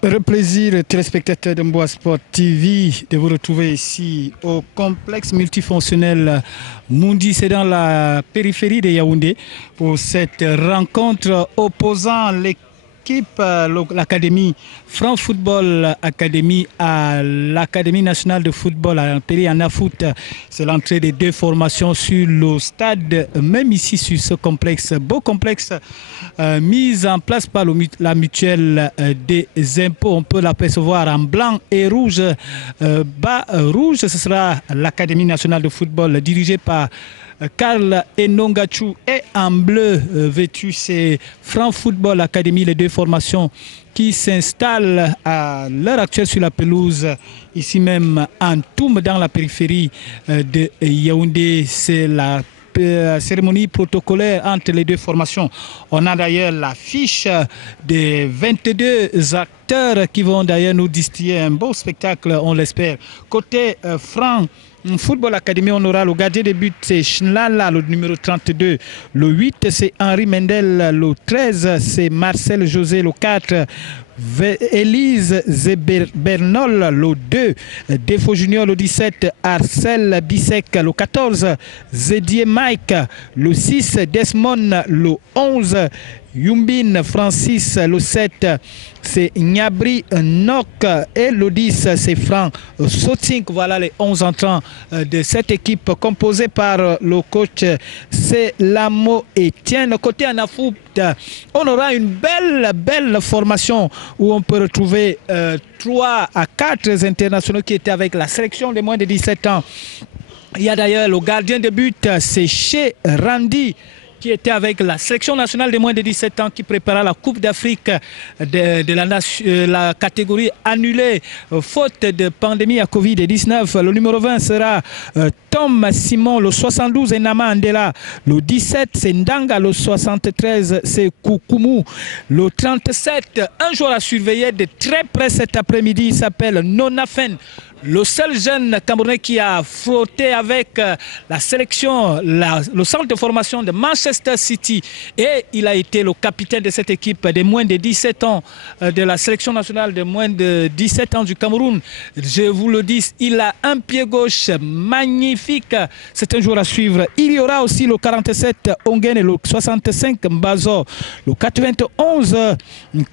Le plaisir, téléspectateurs de Mboa Sport TV, de vous retrouver ici au complexe multifonctionnel Mundi. C'est dans la périphérie de Yaoundé pour cette rencontre opposant l'équipe, l'académie Franc Football Academy à l'Académie nationale de football à Anafoot. C'est l'entrée des deux formations sur le stade, même ici sur ce complexe, beau complexe mis en place par la mutuelle des impôts. On peut l'apercevoir en blanc et rouge. Bas rouge, ce sera l'Académie nationale de football dirigée par Karl Enongachu, et en bleu vêtu, c'est Franc Football Academy, les deux formations qui s'installent à l'heure actuelle sur la pelouse, ici même en Toum, dans la périphérie de Yaoundé. C'est la cérémonie protocolaire entre les deux formations. On a d'ailleurs la fiche des 22 acteurs qui vont d'ailleurs nous distiller un beau spectacle, on l'espère. Côté Franc Football Academy, on aura le gardien de but, c'est Schnlala, le numéro 32. Le 8, c'est Henri Mendel. Le 13, c'est Marcel José. Le 4, Élise Bernol. Le 2, Defo Junior. Le 17, Arcel Bissek. Le 14, Zedier Mike. Le 6, Desmond. Le 11, Yumbin Francis. Le 7, c'est Nyabri Nok. Et le 10, c'est Franck Sotink. Voilà les 11 entrants de cette équipe composée par le coach Selamo Etienne. Côté Anafoot, on aura une belle formation où on peut retrouver 3 à 4 internationaux qui étaient avec la sélection des moins de 17 ans. Il y a d'ailleurs le gardien de but, c'est Chez Randy, qui était avec la sélection nationale des moins de 17 ans, qui prépara la Coupe d'Afrique de la catégorie annulée faute de pandémie à Covid-19. Le numéro 20 sera Tom Simon. Le 72 est Nama Andela. Le 17 c'est Ndanga. Le 73 c'est Koukoumou. Le 37, un joueur à surveiller de très près cet après-midi, il s'appelle Nonafen. Le seul jeune Camerounais qui a frotté avec la sélection, le centre de formation de Manchester City, et il a été le capitaine de cette équipe des moins de 17 ans, de la sélection nationale de moins de 17 ans du Cameroun. Je vous le dis, il a un pied gauche magnifique, c'est un joueur à suivre. Il y aura aussi le 47 Ongen et le 65 Mbazo, le 91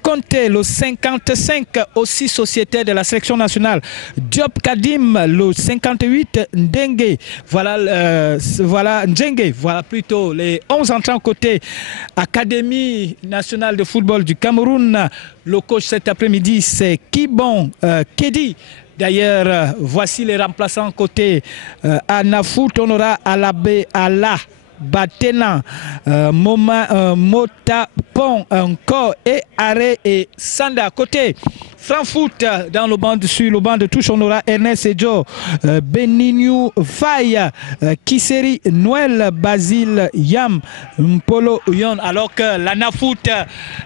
Conte, le 55 aussi sociétaire de la sélection nationale Diop Kadim, le 58 Ndenge. Voilà Ndenge. Voilà plutôt les 11 entrants côté Académie nationale de football du Cameroun. Le coach cet après-midi, c'est Kibon Kedi. D'ailleurs, voici les remplaçants côté Anafoot. On aura Alabé Ala Batena, Mota Pont encore et Aré et Sanda. Côté Frankfurt, dans le banc, sur le banc de touche, on aura Ernest Edjo, Benignou Faye, Kiseri Noël, Basile Yam, Mpolo Yon. Alors que l'Anafoot,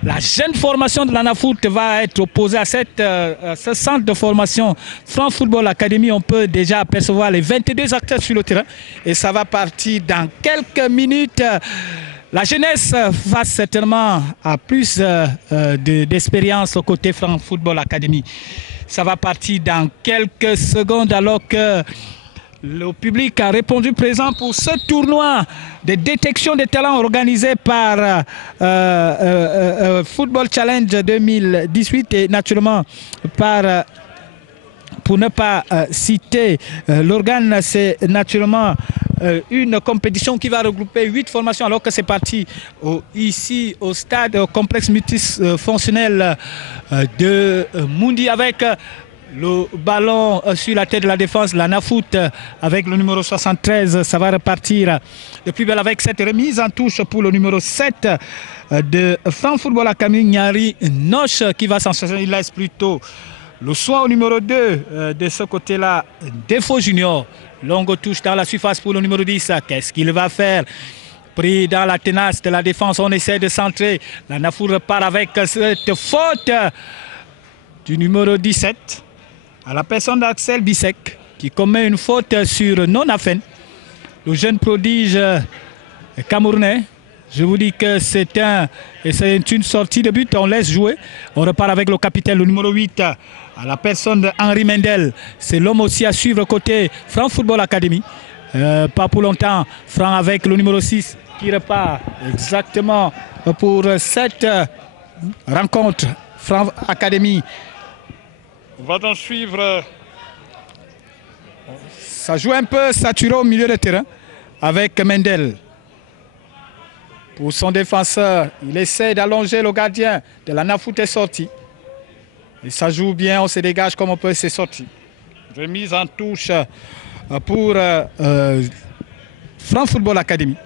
la jeune formation de l'Anafoot va être opposée à ce centre de formation Franc Football Academy. On peut déjà apercevoir les 22 acteurs sur le terrain et ça va partir dans quelques minutes. La jeunesse va certainement à plus d'expérience au côté Franc Football Academy. Ça va partir dans quelques secondes alors que le public a répondu présent pour ce tournoi de détection des talents organisé par Football Challenge 2018 et naturellement par... Pour ne pas citer l'organe, c'est naturellement une compétition qui va regrouper 8 formations alors que c'est parti ici au stade, au complexe multifonctionnel de Mundi avec le ballon sur la tête de la défense, l'Anafoot avec le numéro 73. Ça va repartir de plus belle avec cette remise en touche pour le numéro 7 de Franc Football Academy, Nyari Noche, qui va s'en sortir. Il laisse plutôt le soin au numéro 2 de ce côté-là, Defo Junior. Longue touche dans la surface pour le numéro 10. Qu'est-ce qu'il va faire? Pris dans la tenace de la défense, on essaie de centrer. L'Anafoot repart avec cette faute du numéro 17 à la personne d'Axel Bissek qui commet une faute sur Nonafen, le jeune prodige camerounais. Je vous dis que c'est une sortie de but. On laisse jouer. On repart avec le capitaine, le numéro 8, à la personne d'Henri Mendel. C'est l'homme aussi à suivre côté Franc Football Academy. Pas pour longtemps. Franc avec le numéro 6 qui repart exactement pour cette rencontre. Franc Academy. On va donc suivre. Ça joue un peu saturé au milieu de terrain avec Mendel. Pour son défenseur, il essaie d'allonger le gardien de la Nafout est sorti. Et ça joue bien, on se dégage comme on peut, c'est sorti. Remise en touche pour Franc Football Academy.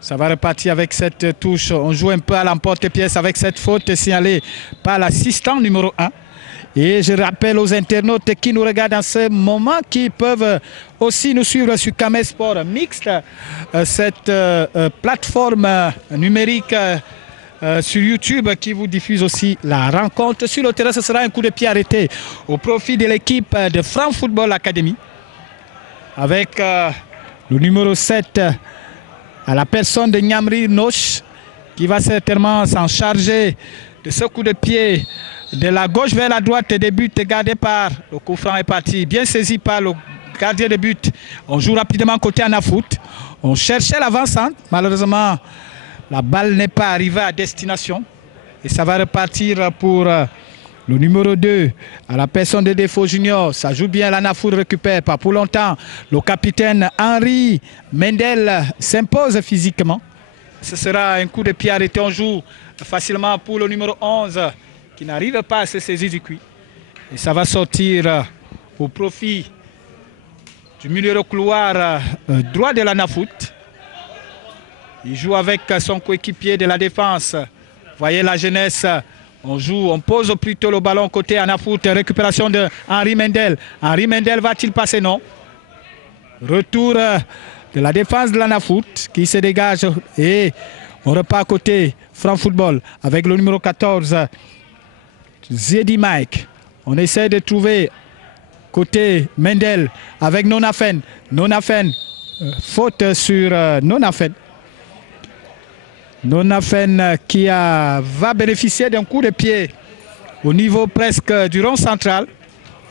Ça va repartir avec cette touche. On joue un peu à l'emporte-pièce avec cette faute signalée par l'assistant numéro 1. Et je rappelle aux internautes qui nous regardent en ce moment qui peuvent aussi nous suivre sur Kamel Sport Mixte, cette plateforme numérique sur YouTube qui vous diffuse aussi la rencontre. Sur le terrain, ce sera un coup de pied arrêté au profit de l'équipe de Franc Football Academy avec le numéro 7 à la personne de Nyamri Noche qui va certainement s'en charger de ce coup de pied de la gauche vers la droite des buts gardés par le coup franc est parti, bien saisi par le gardien de but. On joue rapidement côté Anafoot. On cherchait l'avancante. Malheureusement, la balle n'est pas arrivée à destination. Et ça va repartir pour le numéro 2 à la personne de Défaut Junior. Ça joue bien, l'Anafoot récupère pas pour longtemps. Le capitaine Henri Mendel s'impose physiquement. Ce sera un coup de pied arrêté. On joue facilement pour le numéro 11 qui n'arrive pas à se saisir du cuit. Et ça va sortir au profit du milieu de couloir droit de l'Anafoot. Il joue avec son coéquipier de la défense. Voyez la jeunesse. On pose plutôt le ballon côté Anafoot. Récupération de Henri Mendel. Henri Mendel va-t-il passer? Non. Retour de la défense de l'Anafoot qui se dégage. Et on repart côté Franc Football avec le numéro 14. Zedi Mike. On essaie de trouver côté Mendel avec Nonafen. Nonafen. Faute sur Nonafen. Nonafen qui va bénéficier d'un coup de pied au niveau presque du rond central.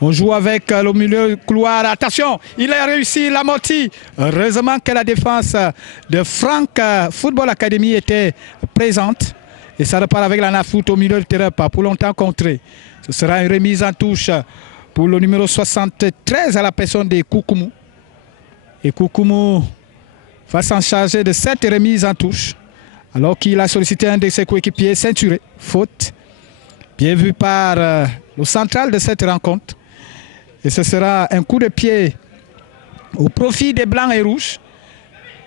On joue avec le milieu couloir. Attention, il a réussi l'amorti. Heureusement que la défense de Franc Football Academy était présente. Et ça repart avec la Nafout au milieu de terrain, pas pour longtemps contré. Ce sera une remise en touche pour le numéro 73 à la personne de Koukoumou. Et Koukoumou va s'en charger de cette remise en touche. Alors qu'il a sollicité un de ses coéquipiers ceinturé. Faute. Bien vu par le central de cette rencontre. Et ce sera un coup de pied au profit des Blancs et Rouges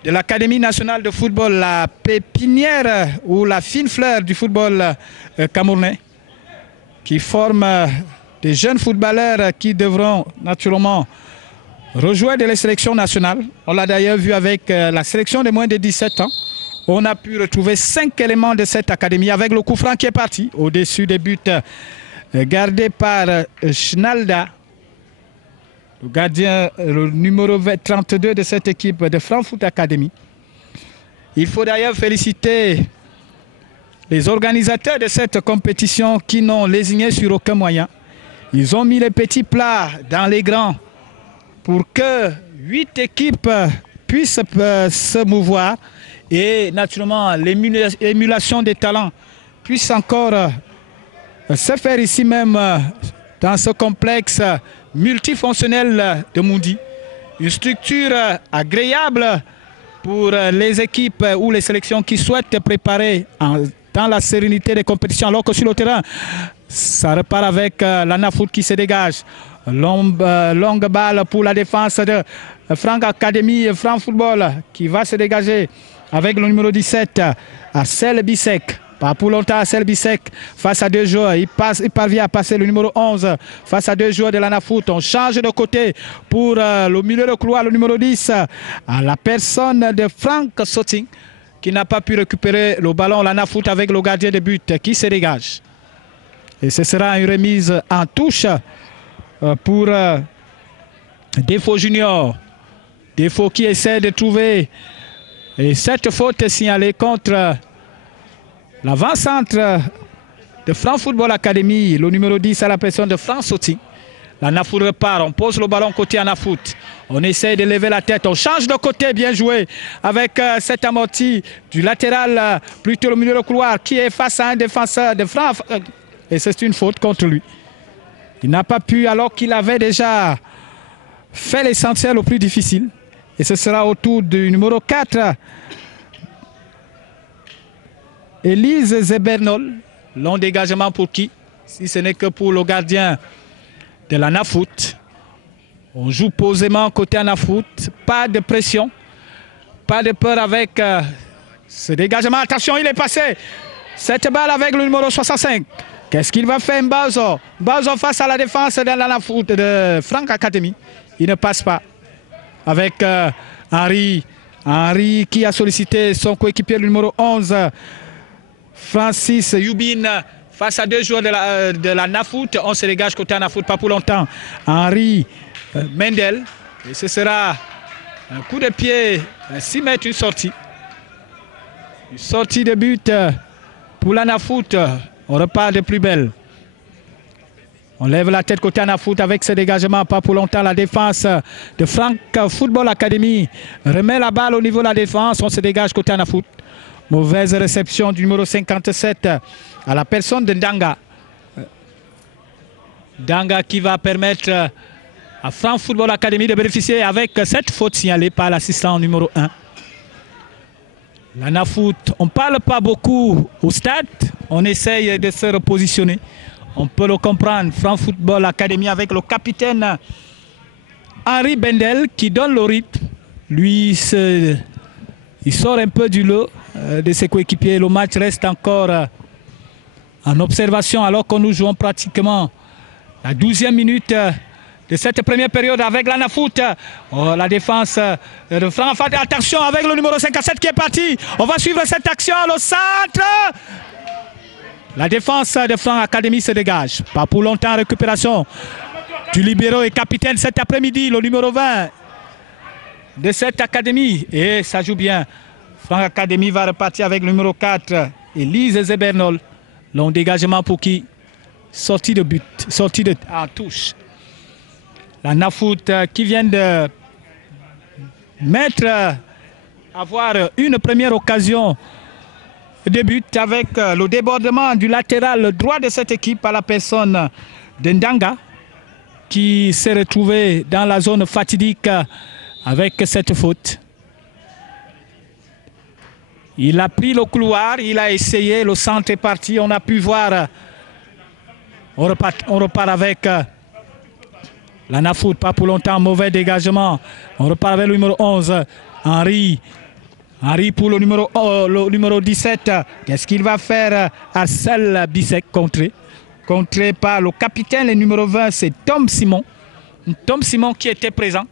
de l'Académie nationale de football, la pépinière ou la fine fleur du football camerounais, qui forme des jeunes footballeurs qui devront naturellement rejouer de la sélection nationale. On l'a d'ailleurs vu avec la sélection de moins de 17 ans. On a pu retrouver 5 éléments de cette académie avec le coup franc qui est parti au-dessus des buts gardés par Schnalda. Le gardien, le numéro 32 de cette équipe de Franc Foot Academy. Il faut d'ailleurs féliciter les organisateurs de cette compétition qui n'ont lésigné sur aucun moyen. Ils ont mis les petits plats dans les grands pour que 8 équipes puissent se mouvoir et naturellement l'émulation des talents puisse encore se faire ici même dans ce complexe multifonctionnel de Moundi. Une structure agréable pour les équipes ou les sélections qui souhaitent préparer dans la sérénité des compétitions, alors que sur le terrain, ça repart avec l'Anafoot qui se dégage. Longue balle pour la défense de Franc Academy, Franc Football qui va se dégager avec le numéro 17, Assel Bissek. Pas pour longtemps, Assel Bissek face à deux joueurs. Il parvient à passer le numéro 11 face à deux joueurs de l'Anafoot. On change de côté pour le milieu de couloir, le numéro 10, à la personne de Frank Soting qui n'a pas pu récupérer le ballon. L'Anafoot avec le gardien de but qui se dégage. Et ce sera une remise en touche pour Défaut Junior. Défaut qui essaie de trouver Et cette faute est signalée contre l'avant-centre de Franc Football Academy, le numéro 10 à la personne de Franck Soti. L'Anafoot repart, on pose le ballon côté Anafoot. On essaie de lever la tête, on change de côté, bien joué avec cet amorti du latéral, plutôt le milieu de couloir, qui est face à un défenseur de Franc. Et c'est une faute contre lui. Il n'a pas pu, alors qu'il avait déjà fait l'essentiel au plus difficile. Et ce sera au tour du numéro 4, Elise Zebernol. Long dégagement pour qui? Si ce n'est que pour le gardien de l'Anafoot. On joue posément côté Anafoot. Pas de pression. Pas de peur avec ce dégagement. Attention, il est passé. Cette balle avec le numéro 65. Qu'est-ce qu'il va faire, Mbazo? Mbazo face à la défense de l'Anafoot de Franck Academy. Il ne passe pas. Avec Henri. Henri qui a sollicité son coéquipier, le numéro 11. Francis Youbin face à deux joueurs de la Nafoot. On se dégage côté Nafoot, pas pour longtemps. Henri Mendel. Et ce sera un coup de pied, 6 mètres, une sortie. Une sortie de but pour la Nafoot. On repart de plus belle. On lève la tête côté Anafoot avec ce dégagement, pas pour longtemps. La défense de Franck Football Academy remet la balle au niveau de la défense. On se dégage côté Anafoot. Mauvaise réception du numéro 57 à la personne de Ndanga. Ndanga qui va permettre à Franck Football Academy de bénéficier avec cette faute signalée par l'assistant numéro 1. L'Anafoot, on ne parle pas beaucoup au stade. On essaye de se repositionner. On peut le comprendre. Franck Football Academy avec le capitaine Henri Bendel qui donne le rythme. Lui, il sort un peu du lot de ses coéquipiers. Le match reste encore en observation alors que nous jouons pratiquement la 12e minute de cette première période avec l'Anafoot. Oh, la défense de Franck. Attention avec le numéro 57 qui est parti. On va suivre cette action. Le centre. La défense de Franck Academy se dégage. Pas pour longtemps, récupération du libéro et capitaine cet après-midi, le numéro 20 de cette académie. Et ça joue bien. Franck Academy va repartir avec le numéro 4, Elise Zebernol. Long dégagement pour qui? Sortie de but, sortie de en touche. La Nafoot qui vient de avoir une première occasion de but avec le débordement du latéral droit de cette équipe à la personne de Ndanga qui s'est retrouvé dans la zone fatidique avec cette faute. Il a pris le couloir, il a essayé, le centre est parti, on a pu voir. On repart avec la Nafoot, pas pour longtemps, mauvais dégagement. On repart avec le numéro 11, Henri. Henri pour le numéro 17. Qu'est-ce qu'il va faire? Arcel Bissek contré. Contré par le capitaine, le numéro 20, c'est Tom Simon. Tom Simon qui était présent.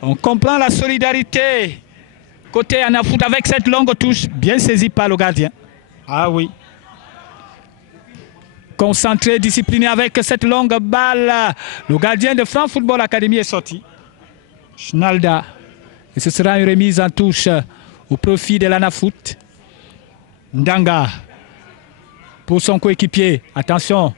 On comprend la solidarité côté Anafoot avec cette longue touche, bien saisie par le gardien. Ah oui. Concentré, discipliné avec cette longue balle. Le gardien de Franck Football Academy est sorti. Schnalda. Et ce sera une remise en touche au profit de l'Anafoot. Ndanga pour son coéquipier. Attention,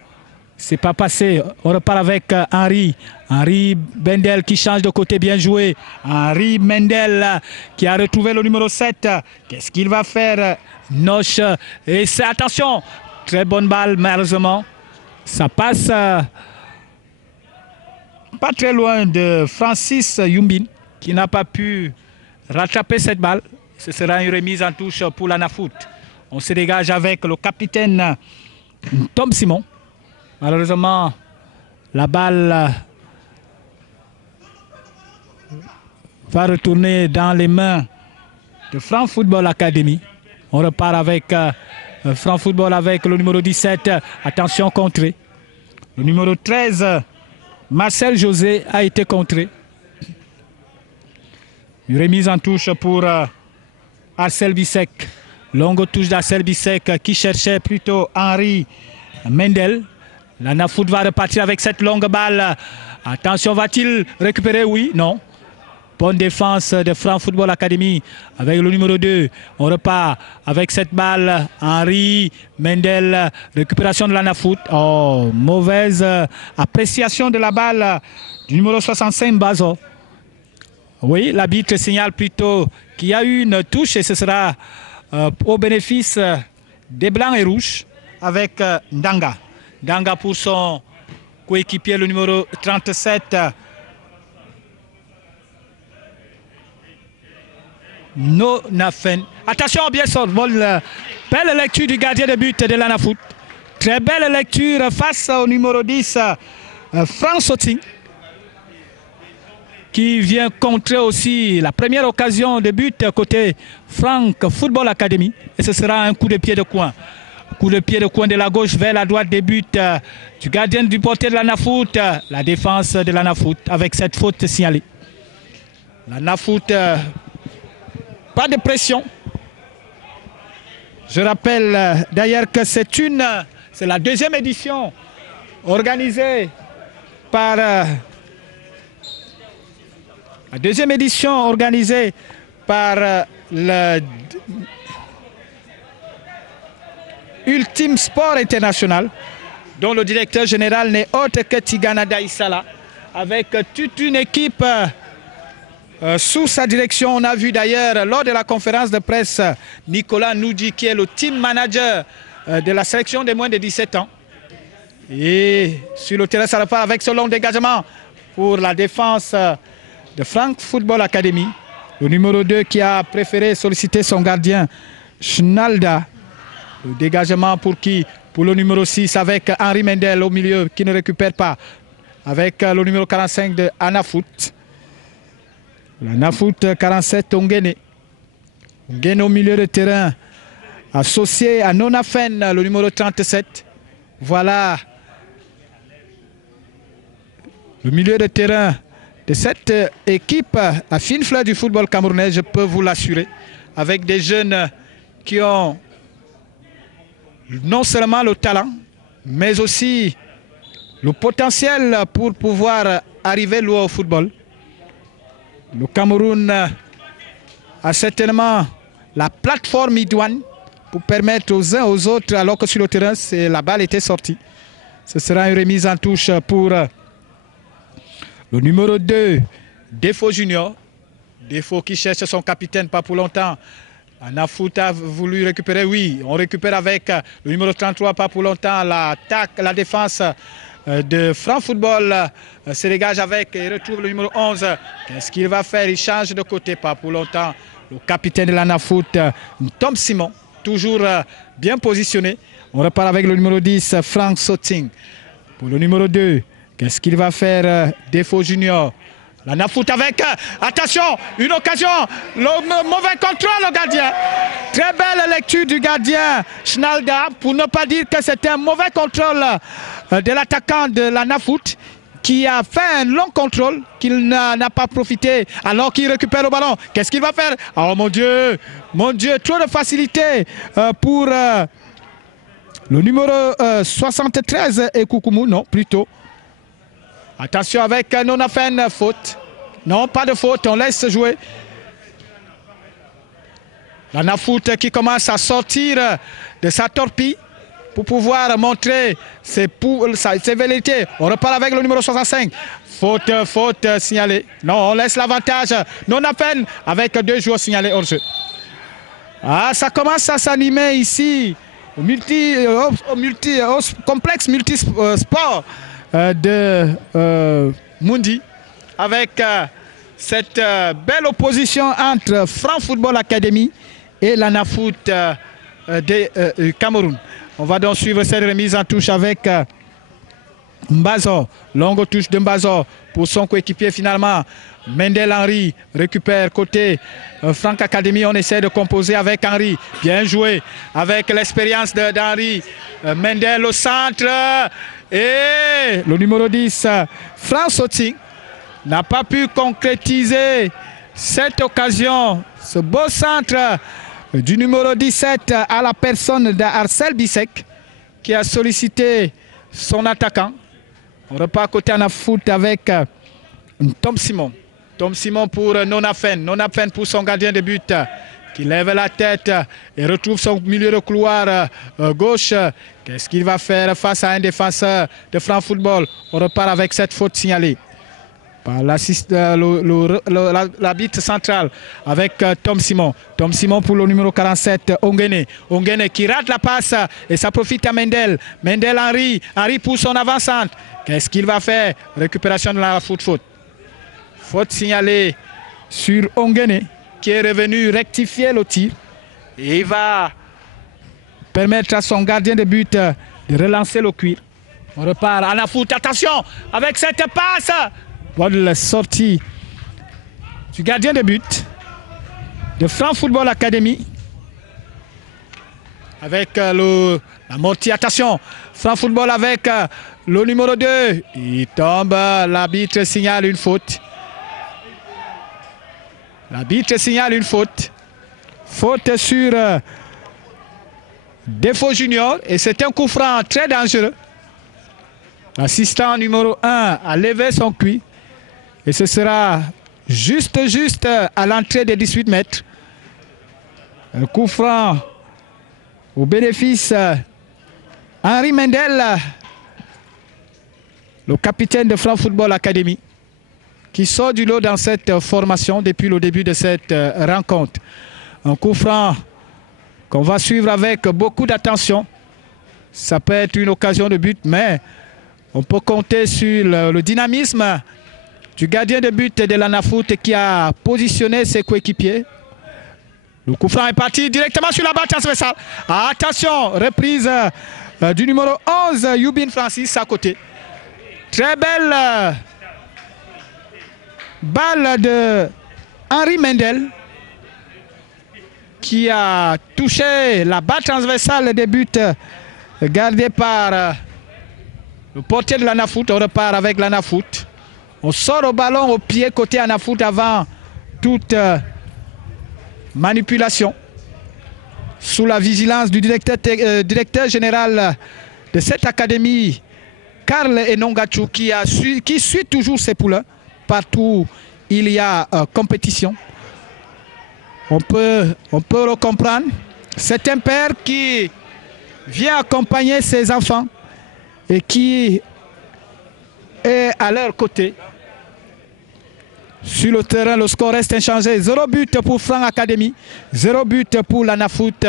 c'est pas passé. On repart avec Henri. Henri Bendel qui change de côté, bien joué. Henri Mendel qui a retrouvé le numéro 7. Qu'est-ce qu'il va faire? Noche. Et c'est, attention, très bonne balle, malheureusement. Ça passe pas très loin de Francis Yumbin qui n'a pas pu rattraper cette balle. Ce sera une remise en touche pour l'Anafoot. On se dégage avec le capitaine Tom Simon. Malheureusement, la balle va retourner dans les mains de Franck Football Academy. On repart avec Franck Football avec le numéro 17. Attention, contré. Le numéro 13, Marcel José, a été contré. Une remise en touche pour Arcel Bissek. Longue touche d'Arcel Bissek qui cherchait plutôt Henri Mendel. L'Anafoot va repartir avec cette longue balle. Attention, va-t-il récupérer? Oui, non. Bonne défense de Franc Football Academy avec le numéro 2. On repart avec cette balle. Henri Mendel, récupération de l'Anafoot. Oh, mauvaise appréciation de la balle du numéro 65 Bazo. Oui, l'arbitre signale plutôt qu'il y a eu une touche et ce sera au bénéfice des Blancs et Rouges avec Ndanga. Ndanga pour son coéquipier, le numéro 37. Nonafen. Attention, bien sûr. Belle lecture du gardien de but de l'Anafoot. Très belle lecture face au numéro 10, Franck Soting, qui vient contrer aussi la première occasion de but côté Franck Football Academy. Et ce sera un coup de pied de coin. Coup de pied de coin de la gauche vers la droite des buts du gardien du portier de l'Anafoot. La défense de l'Anafoot avec cette faute signalée. L'Anafoot, pas de pression. Je rappelle d'ailleurs que c'est la deuxième édition organisée par le Ultime Sport International, dont le directeur général n'est autre que Tigana Daïsala, avec toute une équipe sous sa direction. On a vu d'ailleurs lors de la conférence de presse Nicolas Noudji, qui est le team manager de la sélection des moins de 17 ans. Et sur le terrain, ça repart avec ce long dégagement pour la défense de Franck Football Academy. Le numéro 2 qui a préféré solliciter son gardien Schnalda. Le dégagement pour qui? Pour le numéro 6 avec Henri Mendel au milieu qui ne récupère pas. Avec le numéro 45 de Anafoot. L'Anafoot 47 Ongene. Ongene au milieu de terrain. Associé à Nonafen, le numéro 37. Voilà le milieu de terrain de cette équipe à fine fleur du football camerounais, je peux vous l'assurer. Avec des jeunes qui ont non seulement le talent, mais aussi le potentiel pour pouvoir arriver loin au football. Le Cameroun a certainement la plateforme idoine pour permettre aux uns aux autres, alors que sur le terrain, la balle était sortie. Ce sera une remise en touche pour le numéro 2, Defo Junior. Defo qui cherche son capitaine pas pour longtemps. Anafoot a voulu récupérer, oui, on récupère avec le numéro 33, pas pour longtemps. La défense de Franc Football se dégage avec et retrouve le numéro 11. Qu'est-ce qu'il va faire? Il change de côté, pas pour longtemps. Le capitaine de l'Anafoot, Tom Simon, toujours bien positionné. On repart avec le numéro 10, Franck Soting. Pour le numéro 2, qu'est-ce qu'il va faire? Defo Junior. L'Anafoot avec, attention, une occasion, le mauvais contrôle au gardien. Très belle lecture du gardien Schnalda, pour ne pas dire que c'était un mauvais contrôle de l'attaquant de l'Anafoot, qui a fait un long contrôle, qu'il n'a pas profité alors qu'il récupère le ballon. Qu'est-ce qu'il va faire? Oh mon Dieu, trop de facilité pour le numéro 73 et Koukoumou, non, plutôt. Attention avec Nonafen, faute. Non, pas de faute, on laisse jouer. L'Anafoot qui commence à sortir de sa torpille pour pouvoir montrer ses velléités. On repart avec le numéro 65. Faute signalée. Non, on laisse l'avantage. Nonafen avec 2 joueurs signalés hors jeu. Ah, ça commence à s'animer ici au complexe multisport de Mundi, avec cette belle opposition entre Franc Football Academy et l'Anafoot de Cameroun. On va donc suivre cette remise en touche avec Mbazo. Longue touche de Mbazo pour son coéquipier finalement. Mendel Henri récupère côté Franck Academy. On essaie de composer avec Henri. Bien joué avec l'expérience d'Henri. Mendel au centre. Et le numéro 10, Franck Soting, n'a pas pu concrétiser cette occasion. Ce beau centre du numéro 17 à la personne d'Arcel Bissek, qui a sollicité son attaquant. On repart côté Anafoot avec Tom Simon. Tom Simon pour Nonafen. Nonafen pour son gardien de but qui lève la tête et retrouve son milieu de couloir gauche. Qu'est-ce qu'il va faire face à un défenseur de France Football? On repart avec cette faute signalée par l'arbitre central avec Tom Simon. Tom Simon pour le numéro 47, Ongene. Ongene qui rate la passe et ça profite à Mendel. Mendel Henry. Henry pour son avant-centre. Qu'est-ce qu'il va faire? Récupération de la faute. Faute signalée sur Ongene qui est revenu rectifier le tir. Et il va permettre à son gardien de but de relancer le cuir. On repart à la foot. Attention avec cette passe. Bonne sortie du gardien de but de France Football Academy. Avec la Mortier. Attention, France Football avec le numéro 2. Il tombe, l'arbitre signale une faute. L'arbitre signale une faute. Faute sur Défaut Junior. Et c'est un coup franc très dangereux. L'assistant numéro 1 a levé son cuit. Et ce sera juste à l'entrée des 18 mètres. Un coup franc au bénéfice Henry Mendel, le capitaine de France Football Academy, qui sort du lot dans cette formation depuis le début de cette rencontre. Un coup franc qu'on va suivre avec beaucoup d'attention. Ça peut être une occasion de but, mais on peut compter sur le dynamisme du gardien de but de l'ANAFOOT qui a positionné ses coéquipiers. Le coup franc est parti directement sur la balle transversale. Attention, reprise du numéro 11, Youbin Francis à côté. Très belle balle de Henry Mendel qui a touché la balle transversale des buts gardée par le portier de l'ANAFOOT. On repart avec l'ANAFOOT. On sort au ballon au pied côté ANAFOOT avant toute manipulation. Sous la vigilance du directeur général de cette académie, Karl Enongachu, qui suit toujours ses poulains partout où il y a compétition. On peut le comprendre. C'est un père qui vient accompagner ses enfants et qui est à leur côté. Sur le terrain, le score reste inchangé. 0 but pour Franc Academy, 0 but pour l'ANAFOOT.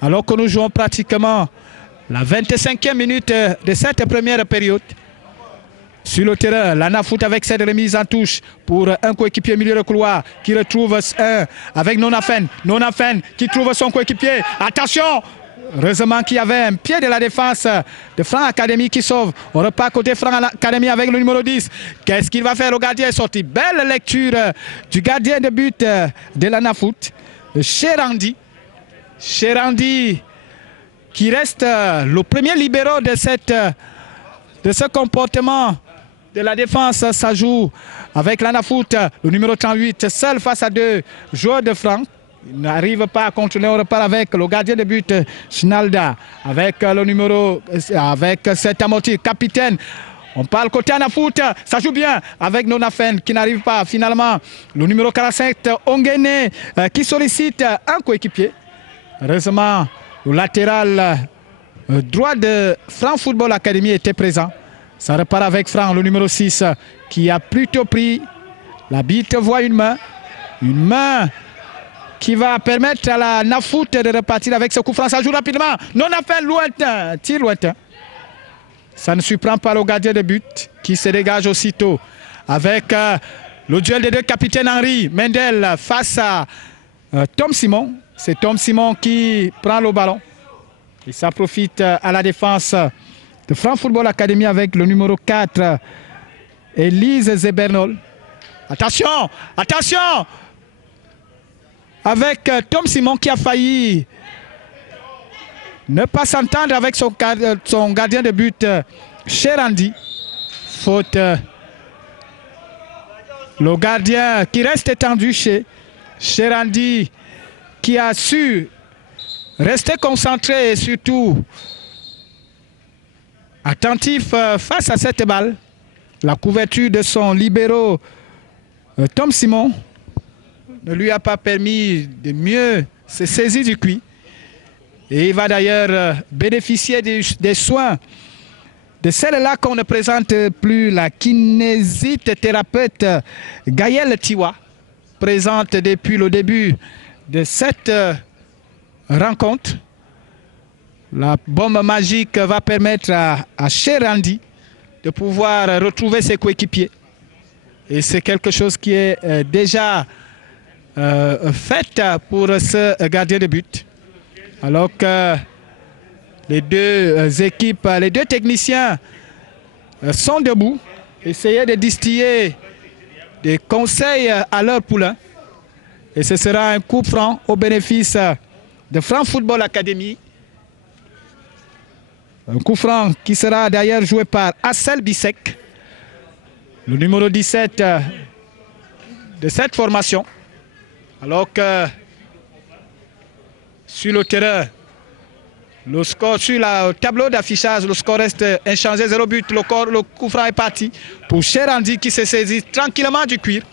Alors que nous jouons pratiquement la 25e minute de cette première période. Sur le terrain, l'ANAFOOT avec cette remise en touche pour un coéquipier milieu de couloir qui retrouve un avec Nonafen. Nonafen qui trouve son coéquipier. Attention! Heureusement qu'il y avait un pied de la défense de Franc Academy qui sauve. On repart côté Franc Academy avec le numéro 10. Qu'est-ce qu'il va faire? Le gardien est sorti. Belle lecture du gardien de but de l'ANAFOOT, Cherandi. Cherandi qui reste le premier libéro de ce comportement de la défense. Ça joue avec l'ANAFOOT, le numéro 38, seul face à 2 joueurs de Franc. Il n'arrive pas à contrôler. On repart avec le gardien de but Schnalda, avec le numéro, avec cet amorti, capitaine. On parle côté ANAFOOT, ça joue bien avec Nonafen qui n'arrive pas. Finalement, le numéro 47, Ongene, qui sollicite un coéquipier. Heureusement, le latéral droit de France Football Academy était présent. Ça repart avec Franc, le numéro 6, qui a plutôt pris. L'arbitre voit une main qui va permettre à la NAFOOT de repartir avec ce coup franc. Ça joue rapidement. Nonafen lointain, tir lointain. Ça ne surprend pas le gardien de but qui se dégage aussitôt avec le duel des deux capitaines Henry Mendel face à Tom Simon. C'est Tom Simon qui prend le ballon. Et ça profite à la défense de France Football Academy avec le numéro 4, Elise Zebernol. Attention, attention! Avec Tom Simon qui a failli ne pas s'entendre avec son gardien de but, Cherandi. Faute. Le gardien qui reste étendu chez Cherandi, qui a su rester concentré et surtout attentif face à cette balle. La couverture de son libéro Tom Simon ne lui a pas permis de mieux se saisir du cuit. Et il va d'ailleurs bénéficier des soins de celle-là qu'on ne présente plus, la kinésithérapeute Gaëlle Tiwa, présente depuis le début de cette rencontre. La bombe magique va permettre à Cherandi de pouvoir retrouver ses coéquipiers. Et c'est quelque chose qui est déjà fait pour ce gardien de but. Alors que les deux équipes, les deux techniciens sont debout, essayer de distiller des conseils à leur poulain. Et ce sera un coup franc au bénéfice de Franc Football Academy. Un coup franc qui sera d'ailleurs joué par Assel Bissek, le numéro 17 de cette formation. Alors que sur le terrain, le score sur le tableau d'affichage, le score reste inchangé, 0 but. Le coup franc est parti pour Cherandi qui se saisit tranquillement du cuir.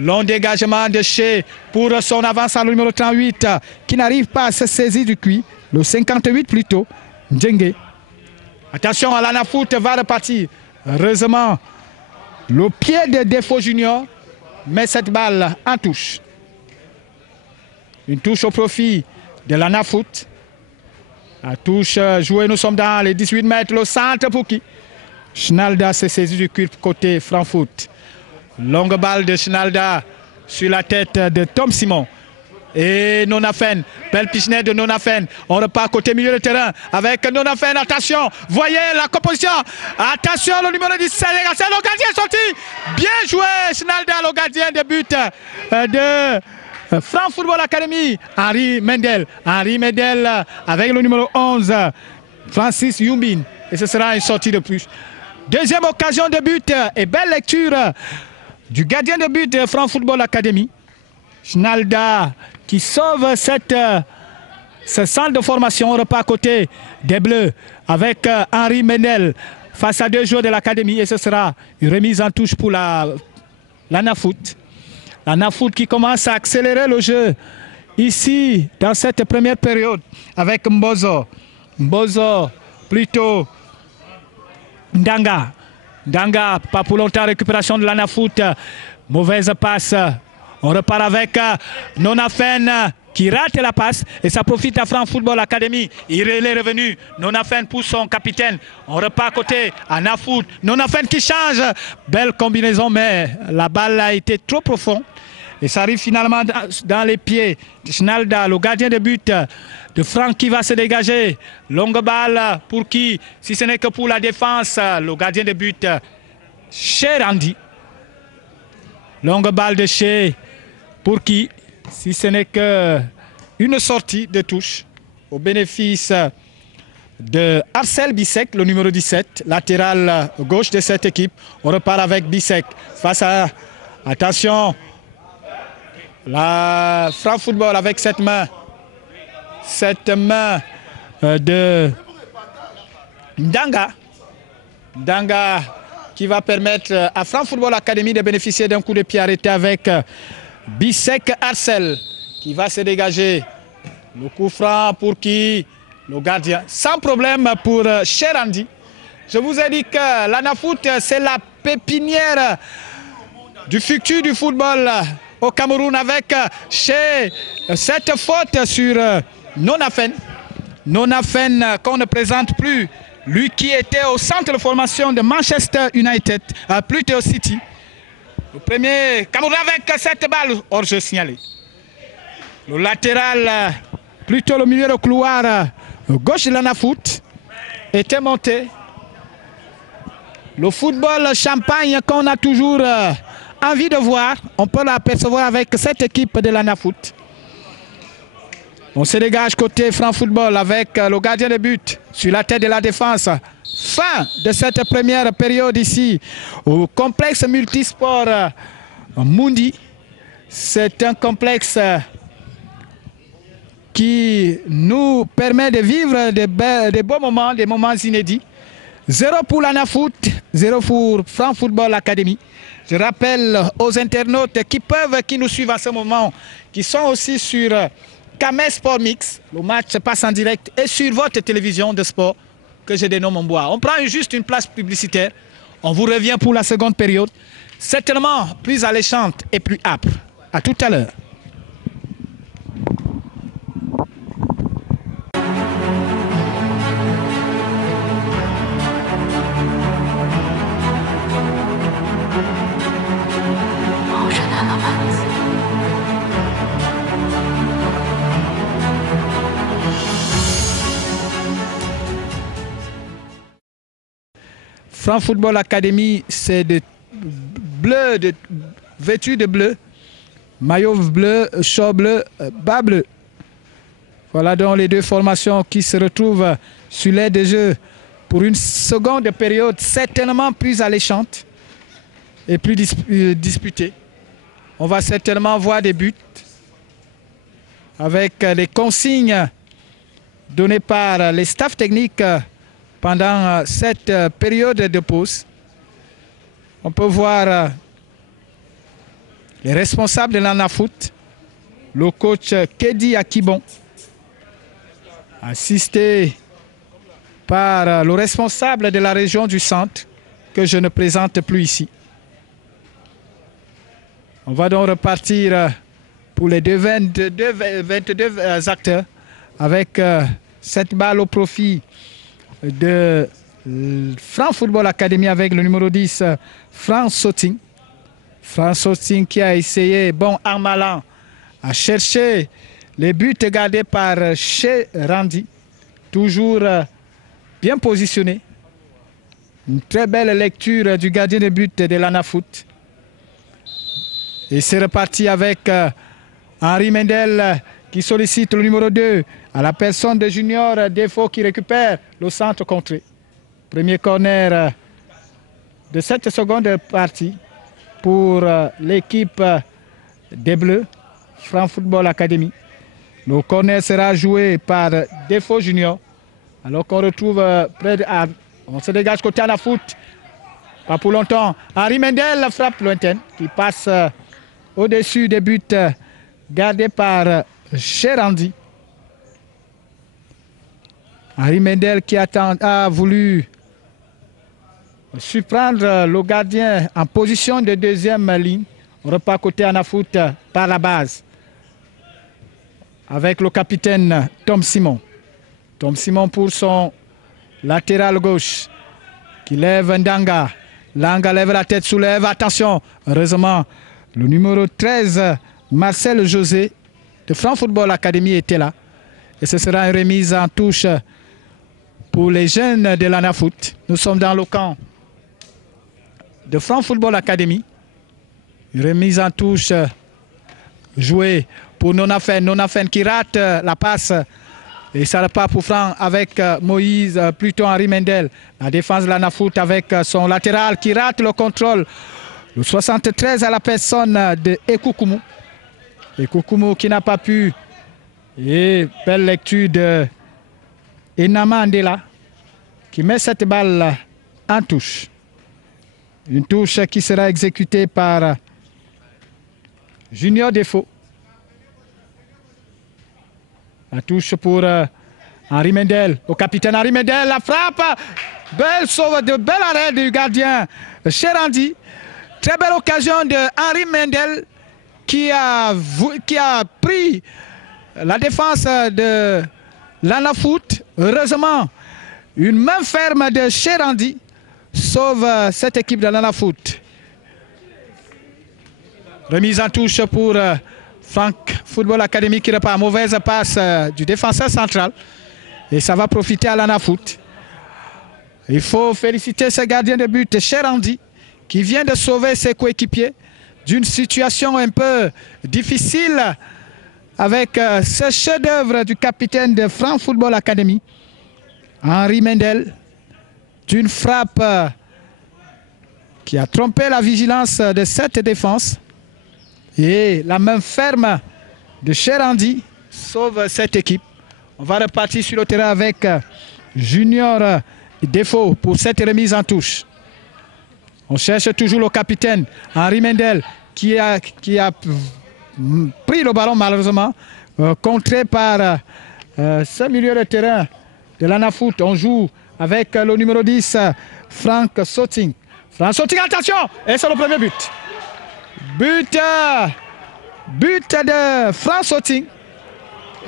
Long dégagement de Ché pour son avance à le numéro 38 qui n'arrive pas à se saisir du cuir. Le 58 plutôt, Djengue. Attention, Alana Foot va repartir. Heureusement, le pied de Défaut Junior met cette balle en touche. Une touche au profit de Lana Foot. La touche jouée, nous sommes dans les 18 mètres. Le centre pour qui? Schnalda s'est saisi du cuir côté Frankfurt. Longue balle de Schnalda sur la tête de Tom Simon. Et Nonafen, belle pichenette de Nonafen. On repart côté milieu de terrain avec Nonafen. Attention, voyez la composition. Attention, le numéro 17, c'est le gardien sorti. Bien joué, Schnalda, le gardien de but de Franc Football Academy. Henri Mendel avec le numéro 11, Francis Yumbin. Et ce sera une sortie de plus. Deuxième occasion de but et belle lecture du gardien de but de Franc Football Academy. Schnalda qui sauve ce centre de formation. On repart côté des Bleus avec Henri Mendel face à deux joueurs de l'académie. Et ce sera une remise en touche pour l'Anafoot. L'Anafoot qui commence à accélérer le jeu ici dans cette première période avec Mbozo. Mbozo plutôt Ndanga. Ndanga, pas pour longtemps, récupération de l'Anafoot. Mauvaise passe. On repart avec Nonafen qui rate la passe et ça profite à Franc Football Academy. Il est revenu. Nonafen pour son capitaine. On repart côté Anafoot. Nonafen qui change. Belle combinaison, mais la balle a été trop profonde. Et ça arrive finalement dans les pieds de Schnalda, le gardien de but de Franck qui va se dégager. Longue balle pour qui? Si ce n'est que pour la défense, le gardien de but, Cherandi. Longue balle de Ché. Pour qui? Si ce n'est qu'une sortie de touche au bénéfice de Arcel Bissek, le numéro 17, latéral gauche de cette équipe. On repart avec Bissek face à... Attention, la Franc Football avec cette main de Ndanga. Ndanga qui va permettre à Franc Football Academy de bénéficier d'un coup de pied arrêté avec Bissek Arcel qui va se dégager. Le coup franc pour qui? Le gardien. Sans problème pour Cherandi. Je vous ai dit que l'Anafoot, c'est la pépinière du futur du football au Cameroun avec cette faute sur Nonafen. Nonafen qu'on ne présente plus. Lui qui était au centre de formation de Manchester United, plutôt City. Le premier Cameroun avec cette balle hors jeu signalé. Le latéral, plutôt le milieu de couloir gauche de l'Anafoot, était monté. Le football champagne qu'on a toujours envie de voir, on peut l'apercevoir avec cette équipe de l'Anafoot. On se dégage côté Franc Football avec le gardien de but sur la tête de la défense. Fin de cette première période ici au complexe multisport Mundi. C'est un complexe qui nous permet de vivre des beaux moments, des moments inédits. 0 pour l'Anafoot, 0 pour Franc Football Academy. Je rappelle aux internautes qui nous suivent en ce moment, qui sont aussi sur Kamel Sport Mix. Le match se passe en direct et sur votre télévision de sport que je dénomme Mboa. On prend juste une place publicitaire. On vous revient pour la seconde période. Certainement plus alléchante et plus âpre. À tout à l'heure. Franc Football Academy, c'est de bleu, vêtu de bleu, maillot bleu, short bleu, bas bleu. Voilà donc les deux formations qui se retrouvent sur l'aire de jeu pour une seconde période certainement plus alléchante et plus disputée. On va certainement voir des buts avec les consignes données par les staffs techniques pendant cette période de pause. On peut voir les responsables de l'Anafoot, le coach Kedi Akibon, assisté par le responsable de la région du centre, que je ne présente plus ici. On va donc repartir pour les 22 acteurs avec cette balle au profit de Franc Football Academy avec le numéro 10, Franck Soting. Franck Soting qui a essayé, bon en malin, à chercher les buts gardés par Chez Randy. Toujours bien positionné. Une très belle lecture du gardien de but de l'Anafoot. Et c'est reparti avec Henri Mendel qui sollicite le numéro 2 à la personne de Junior Défaut qui récupère le centre contré. Premier corner de cette seconde partie pour l'équipe des Bleus, Franc Football Academy. Le corner sera joué par Défaut Junior. Alors qu'on retrouve près de... on se dégage côté Anafoot. Pas pour longtemps. Henri Mendel frappe lointaine qui passe au-dessus des buts gardés par Cherandi. Henri Mendel qui a voulu surprendre le gardien en position de deuxième ligne. On repart côté Anafoot par la base avec le capitaine Tom Simon. Tom Simon pour son latéral gauche qui lève Ndanga. Langa lève la tête, soulève, attention. Heureusement, le numéro 13, Marcel José de Franc Football Academy était là. Et ce sera une remise en touche pour les jeunes de l'Anafoot. Nous sommes dans le camp de Franc Football Academy. Une remise en touche jouée pour Nonafen. Nonafen qui rate la passe. Et ça repart pour Franc avec Moïse, plutôt Henri Mendel. La défense de l'Anafoot avec son latéral qui rate le contrôle. Le 73 à la personne de Ekoukoumou. Ekoukoumou qui n'a pas pu. Et belle lecture de Enama Andela qui met cette balle en touche. Une touche qui sera exécutée par Junior Défaut. La touche pour Henri Mendel. Au capitaine Henri Mendel, la frappe. Belle sauve, de bel arrêt du gardien Cherandi. Très belle occasion de Henri Mendel qui a pris la défense de l'Anafoot. Heureusement, une main ferme de Cherandi sauve cette équipe de l'Anafoot. Remise en touche pour Franc Football Academy qui repart. Mauvaise passe du défenseur central. Et ça va profiter à l'Anafoot. Il faut féliciter ce gardien de but, Cherandi, qui vient de sauver ses coéquipiers d'une situation un peu difficile avec ce chef-d'œuvre du capitaine de Franc Football Academy, Henri Mendel, d'une frappe qui a trompé la vigilance de cette défense. Et la main ferme de Cherandi sauve cette équipe. On va repartir sur le terrain avec Junior défaut pour cette remise en touche. On cherche toujours le capitaine, Henri Mendel, qui a pris le ballon malheureusement, contré par ce milieu de terrain de l'Anafoot. On joue avec le numéro 10, Frank Sotting. Frank Sotting, attention! Et c'est le premier but. But de Frank Sotting.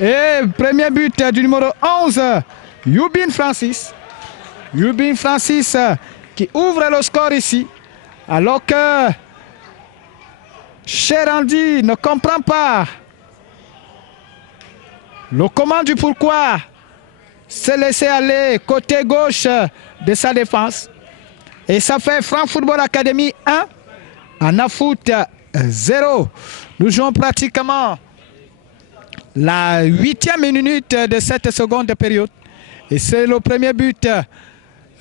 Et premier but du numéro 11, Yubin Francis. Yubin Francis qui ouvre le score ici. Alors que Cherandi ne comprend pas le comment du pourquoi se laisser aller côté gauche de sa défense. Et ça fait Franc Football Academy 1, Anafoot 0. Nous jouons pratiquement la 8e minute de cette seconde période. Et c'est le premier but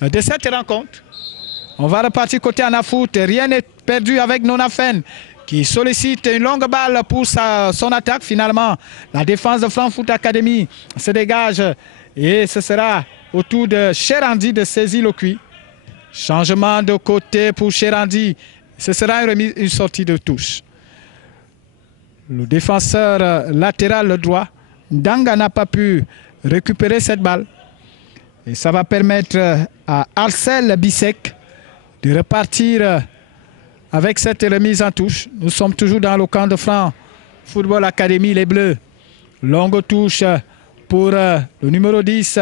de cette rencontre. On va repartir côté Anafoot. Rien n'est perdu avec Nonafen qui sollicite une longue balle pour son attaque. Finalement, la défense de Franc Foot Academy se dégage et ce sera au tour de Cherandi de saisir le cuit. Changement de côté pour Cherandi. Ce sera une sortie de touche. Le défenseur latéral droit, Ndanga, n'a pas pu récupérer cette balle. Et ça va permettre à Arcel Bissek de repartir avec cette remise en touche. Nous sommes toujours dans le camp de Franc Football Academy, les Bleus. Longue touche pour le numéro 10,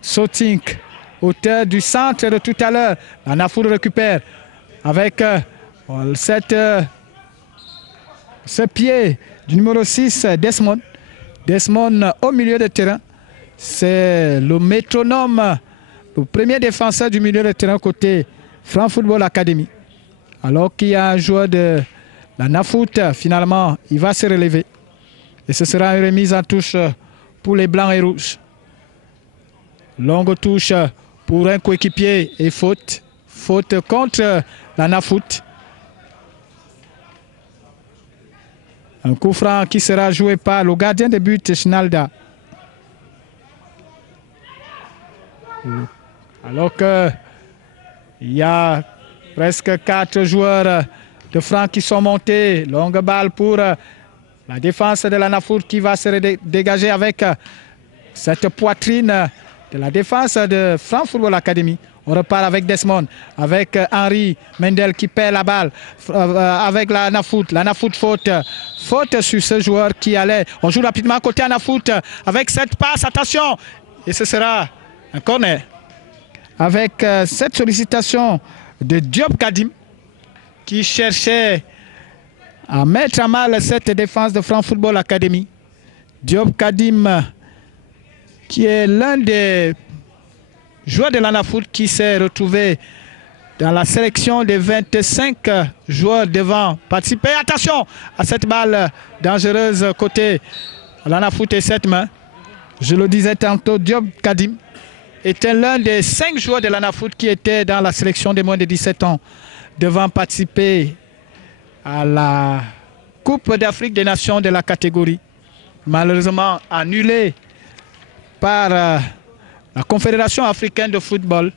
Sotink, auteur du centre de tout à l'heure. Anafoot récupère avec ce pied du numéro 6, Desmond. Desmond au milieu de terrain. C'est le métronome, le premier défenseur du milieu de terrain côté Franc Football Academy. Alors qu'il y a un joueur de l'Anafoot, finalement, il va se relever. Et ce sera une remise en touche pour les Blancs et Rouges. Longue touche pour un coéquipier et faute. Faute contre l'Anafoot. Un coup franc qui sera joué par le gardien de but, Schnalda. Alors qu'il y a presque 4 joueurs de Franc qui sont montés. Longue balle pour la défense de l'Anafoot qui va se dégager avec cette poitrine de la défense de Franc Football Academy. On repart avec Desmond, avec Henri Mendel qui perd la balle, avec l'Anafoot. L'Anafoot faute sur ce joueur qui allait. On joue rapidement côté Anafoot avec cette passe, attention. Et ce sera un corner. Avec cette sollicitation de Diop Kadim qui cherchait à mettre à mal cette défense de Franc Football Academy. Diop Kadim qui est l'un des joueur de l'Anafoot qui s'est retrouvé dans la sélection des 25 joueurs devant participer. Attention à cette balle dangereuse côté l'Anafoot et cette main. Je le disais tantôt, Diop Kadim était l'un des 5 joueurs de l'Anafoot qui étaient dans la sélection des moins de 17 ans devant participer à la Coupe d'Afrique des Nations de la catégorie. Malheureusement annulée par la Confédération africaine de football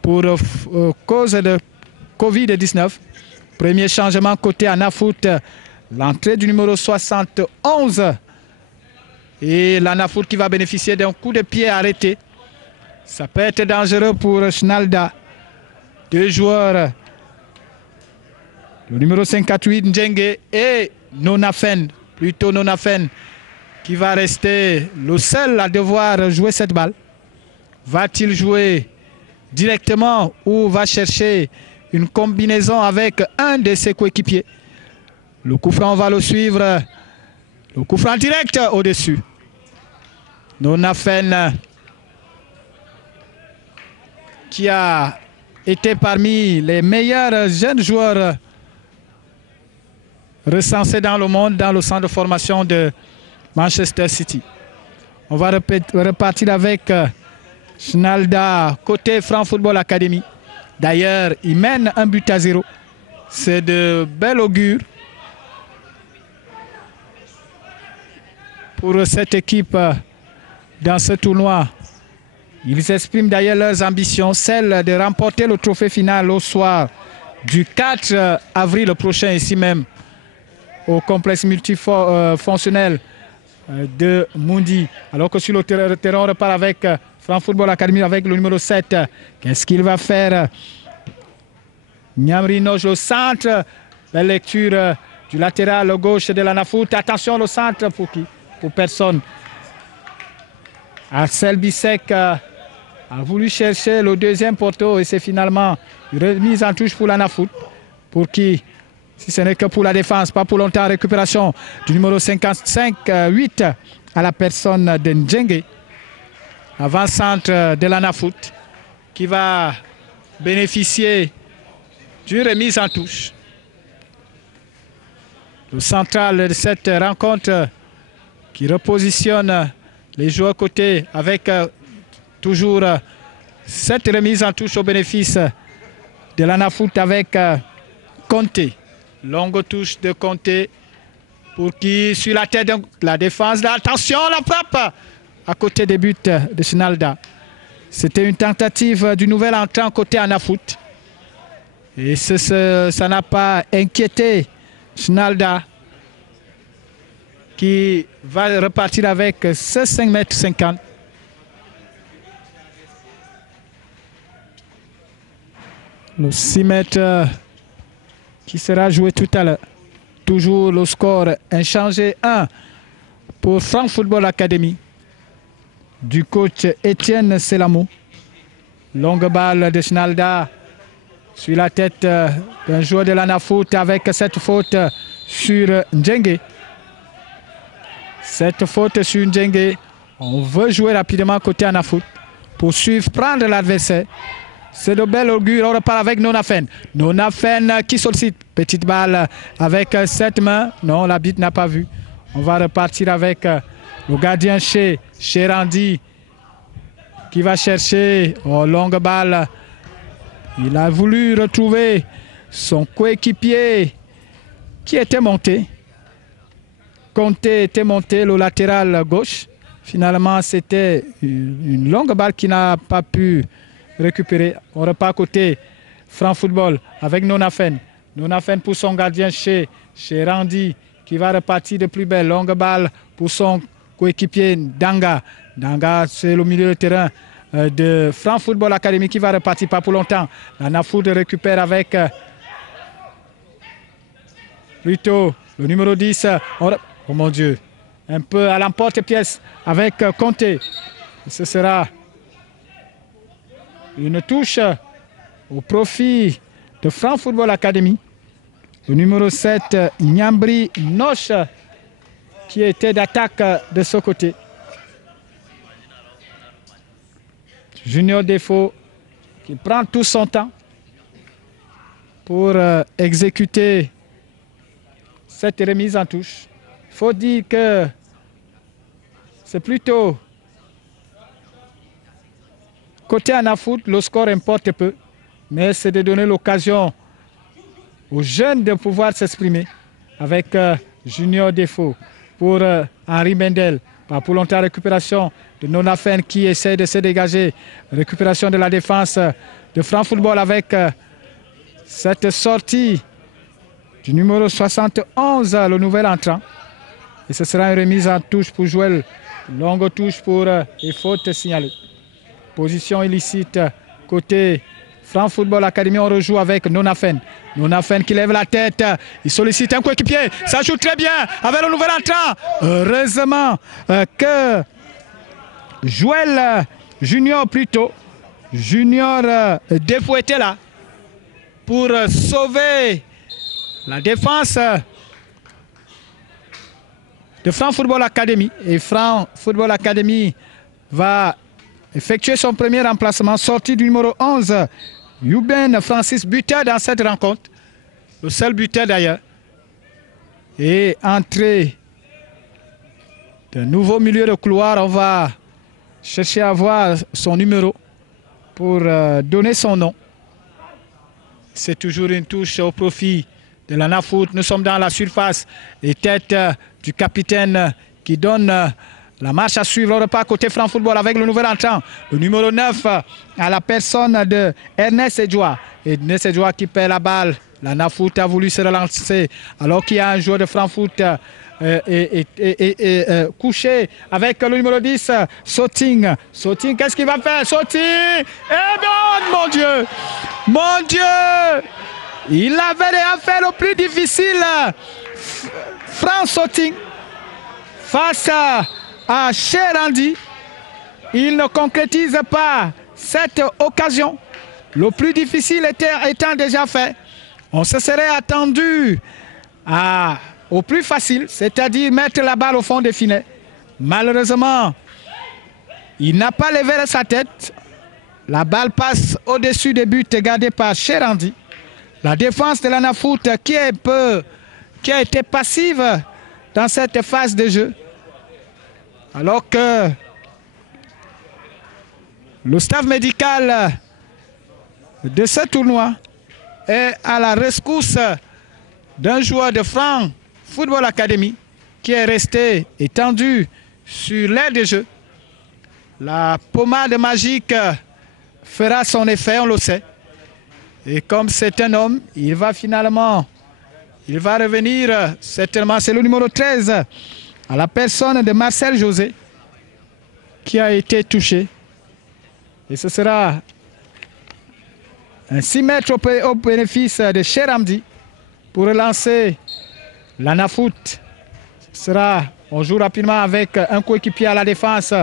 pour cause de Covid-19. Premier changement côté Anafoot, l'entrée du numéro 71. Et l'Anafoot qui va bénéficier d'un coup de pied arrêté. Ça peut être dangereux pour Schnalda. 2 joueurs, le numéro 58 Ndjenge et Nonafen, plutôt Nonafen, qui va rester le seul à devoir jouer cette balle. Va-t-il jouer directement ou va chercher une combinaison avec un de ses coéquipiers? Le coup franc, on va le suivre. Le coup franc direct au-dessus. Nonafen qui a été parmi les meilleurs jeunes joueurs recensés dans le monde dans le centre de formation de Manchester City. On va repartir avec Schnalda côté Franc Football Academy. D'ailleurs, il mène 1-0. C'est de bel augure pour cette équipe dans ce tournoi Ils expriment d'ailleurs leurs ambitions, celle de remporter le trophée final au soir du 4 avril prochain, ici même, au complexe multifonctionnel de Mundi. Alors que sur le terrain, on repart avec Franc Football Academy avec le numéro 7. Qu'est-ce qu'il va faire? Nyamri Noche, le centre. La lecture du latéral gauche de l'Anafoot. Attention, le centre pour qui? Pour personne. Arcel Bissek a voulu chercher le deuxième poteau et c'est finalement une remise en touche pour l'Anafoot. Pour qui? Si ce n'est que pour la défense, pas pour longtemps. Récupération du numéro 55-8 à la personne de Ndjenge. Avant-centre de l'Anafoot qui va bénéficier d'une remise en touche. Le central de cette rencontre qui repositionne les joueurs côté avec toujours cette remise en touche au bénéfice de l'Anafoot avec Conté. Longue touche de Conté pour qui sur la tête de la défense. Attention, la frappe à côté des buts de Chinalda. C'était une tentative du nouvel entrant côté Anafoot. Et ça n'a pas inquiété Chinalda qui va repartir avec ce 5,50 m. Le 6 mètres qui sera joué tout à l'heure. Toujours le score inchangé 1 pour Franc Football Academy du coach Étienne Selamou. Longue balle de Chinalda sur la tête d'un joueur de l'Anafoot avec cette faute sur Ndjenge. Cette faute sur Ndjenge, on veut jouer rapidement côté Anafoot pour suivre, prendre l'adversaire. C'est de bel augure, on repart avec Nonafen. Nonafen qui sollicite, petite balle avec cette main. Non, l'arbitre n'a pas vu. On va repartir avec le gardien chez Randy qui va chercher longue balle. Il a voulu retrouver son coéquipier qui était monté. Conté était monté, le latéral gauche. Finalement, c'était une longue balle qui n'a pas pu récupérer. On repart côté Franc Football avec Nonafen. Nonafen pour son gardien chez Randy qui va repartir de plus belle. Longue balle pour son coéquipier Danga. Danga, c'est le milieu de terrain de Franc Football Academy qui va repartir pas pour longtemps. L'Anafoot récupère avec plutôt le numéro 10. Oh mon Dieu, un peu à l'emporte-pièce avec Conté. Ce sera une touche au profit de Franc Football Academy. Le numéro 7, Nyambri Noche, qui était d'attaque de ce côté. Junior Defo qui prend tout son temps pour exécuter cette remise en touche. Il faut dire que c'est plutôt côté Anafoot, le score importe peu, mais c'est de donner l'occasion aux jeunes de pouvoir s'exprimer avec Junior Defo pour Henri Mendel. Pas pour longtemps, récupération de Nonafen qui essaie de se dégager. Récupération de la défense de Franc Football avec cette sortie du numéro 71, le nouvel entrant. Et ce sera une remise en touche pour Joël. Longue touche pour et faute signalée. Position illicite côté Franc Football Academy. On rejoue avec Nonafen. Nonafen qui lève la tête. Il sollicite un coéquipier. Ça joue très bien avec le nouvel entrant. Heureusement que Joël Junior plutôt. Junior Defo était là pour sauver la défense de Franc Football Academy. Et Franc Football Academy va effectuer son premier remplacement. Sortie du numéro 11, Youben Francis, buteur dans cette rencontre. Le seul buteur d'ailleurs. Et entrée de nouveau milieu de couloir. On va chercher à voir son numéro pour donner son nom. C'est toujours une touche au profit de l'Anafoot. Nous sommes dans la surface et tête du capitaine qui donne La marche à suivre, le repas côté France Football avec le nouvel entrant, le numéro 9, à la personne de Ernest Edjoua. Ernest Edjoua qui perd la balle. La Nafoot a voulu se relancer alors qu'il y a un joueur de Frankfurt couché avec le numéro 10, Soting. Soting, qu'est-ce qu'il va faire? Soting! Eh non, mon Dieu! Mon Dieu! Il avait déjà fait le plus difficile. Franck Soting face à Cherandi. Il ne concrétise pas cette occasion. Le plus difficile étant déjà fait. On se serait attendu au plus facile, c'est-à-dire mettre la balle au fond des filets. Malheureusement, il n'a pas levé sa tête. La balle passe au-dessus des buts gardés par Cherandi. La défense de la Nafoot qui a été passive dans cette phase de jeu. Alors que le staff médical de ce tournoi est à la rescousse d'un joueur de France Football Academy qui est resté étendu sur l'aire de jeu. La pommade magique fera son effet, on le sait. Et comme c'est un homme, il va revenir certainement. C'est le numéro 13 à la personne de Marcel José qui a été touché. Et ce sera un 6 mètres au bénéfice de Cherandi pour relancer la Nafoot. On joue rapidement avec un coéquipier à la défense.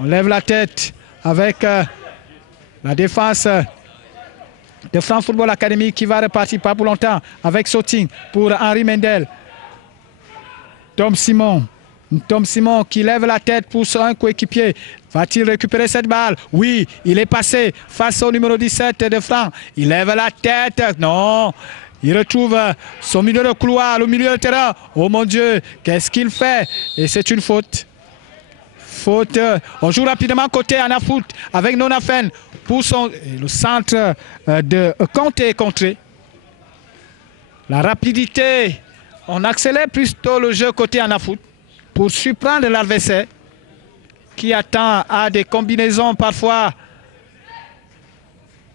On lève la tête avec la défense de France Football Academy qui va repartir pas pour longtemps avec Soting pour Henri Mendel. Tom Simon qui lève la tête pour un coéquipier. Va-t-il récupérer cette balle? Oui, il est passé face au numéro 17 de France. Il lève la tête. Non. Il retrouve son milieu de couloir, le milieu de terrain. Oh mon Dieu, qu'est-ce qu'il fait? Et c'est une faute. Faute. On joue rapidement côté Anafoot avec Nonafen pour le centre de Conté est contré. La rapidité. On accélère plutôt le jeu côté Anafoot pour surprendre l'adversaire qui attend à des combinaisons parfois.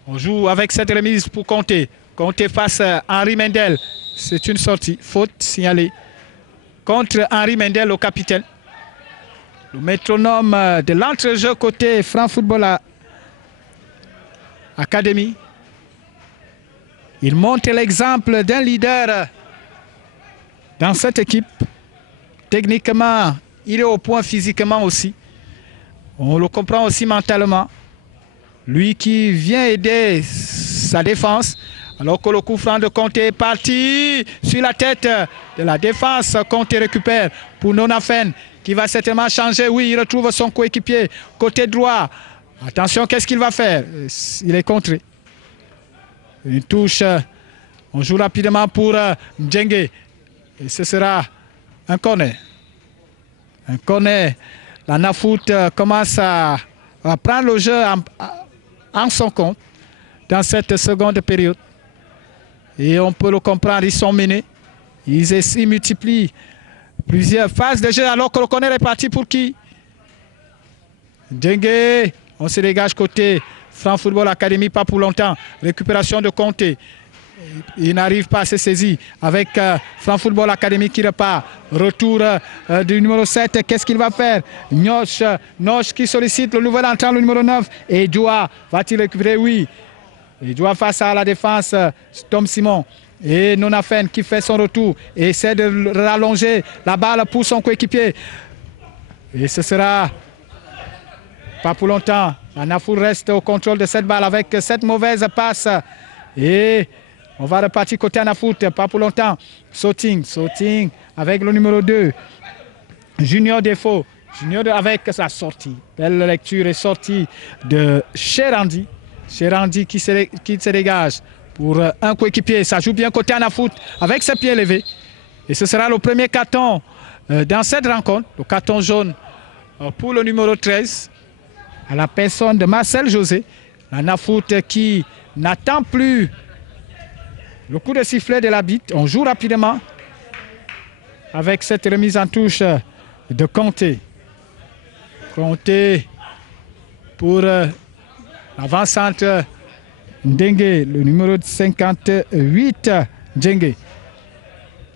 On joue avec cette remise pour Conté. Conté face à Henri Mendel. C'est une sortie. Faute signalée contre Henri Mendel, le capitaine. Le métronome de l'entrejeu côté France Football Academy. Il montre l'exemple d'un leader dans cette équipe. Techniquement, il est au point physiquement aussi. On le comprend aussi mentalement. Lui qui vient aider sa défense. Alors que le coup franc de Conté est parti sur la tête de la défense. Conté récupère pour Nonafen qui va certainement changer. Oui, il retrouve son coéquipier côté droit. Attention, qu'est-ce qu'il va faire? Il est contré. Une touche. On joue rapidement pour Ndjengue. Et ce sera un corner. Un corner. La Nafoot commence à prendre le jeu en son compte dans cette seconde période. Et on peut le comprendre, ils sont menés. Ils multiplient plusieurs phases de jeu alors que le corner est parti pour qui? Ndjengue. On se dégage côté France Football Academy, pas pour longtemps. Récupération de Conté. Il n'arrive pas à se saisir avec France Football Academy qui repart. Retour du numéro 7. Qu'est-ce qu'il va faire? Noche qui sollicite le nouvel entrant, le numéro 9. Et Edjoua va-t-il récupérer? Oui. Edjoua face à la défense, Tom Simon. Et Nonafen qui fait son retour et essaie de rallonger la balle pour son coéquipier. Et ce sera pas pour longtemps. La Nafoot reste au contrôle de cette balle avec cette mauvaise passe. Et on va repartir côté Anafoot, pas pour longtemps. Soting avec le numéro 2. Junior Defo. Avec sa sortie. Belle lecture et sortie de Cherandi. Cherandi qui se dégage pour un coéquipier. Ça joue bien côté Anafoot avec ses pieds levés. Et ce sera le premier carton dans cette rencontre. Le carton jaune pour le numéro 13. À la personne de Marcel José. La Nafoot qui n'attend plus le coup de sifflet de l'arbitre. On joue rapidement avec cette remise en touche de Conté. Conté pour l'avant-centre Ndengue, le numéro 58, Ndengue.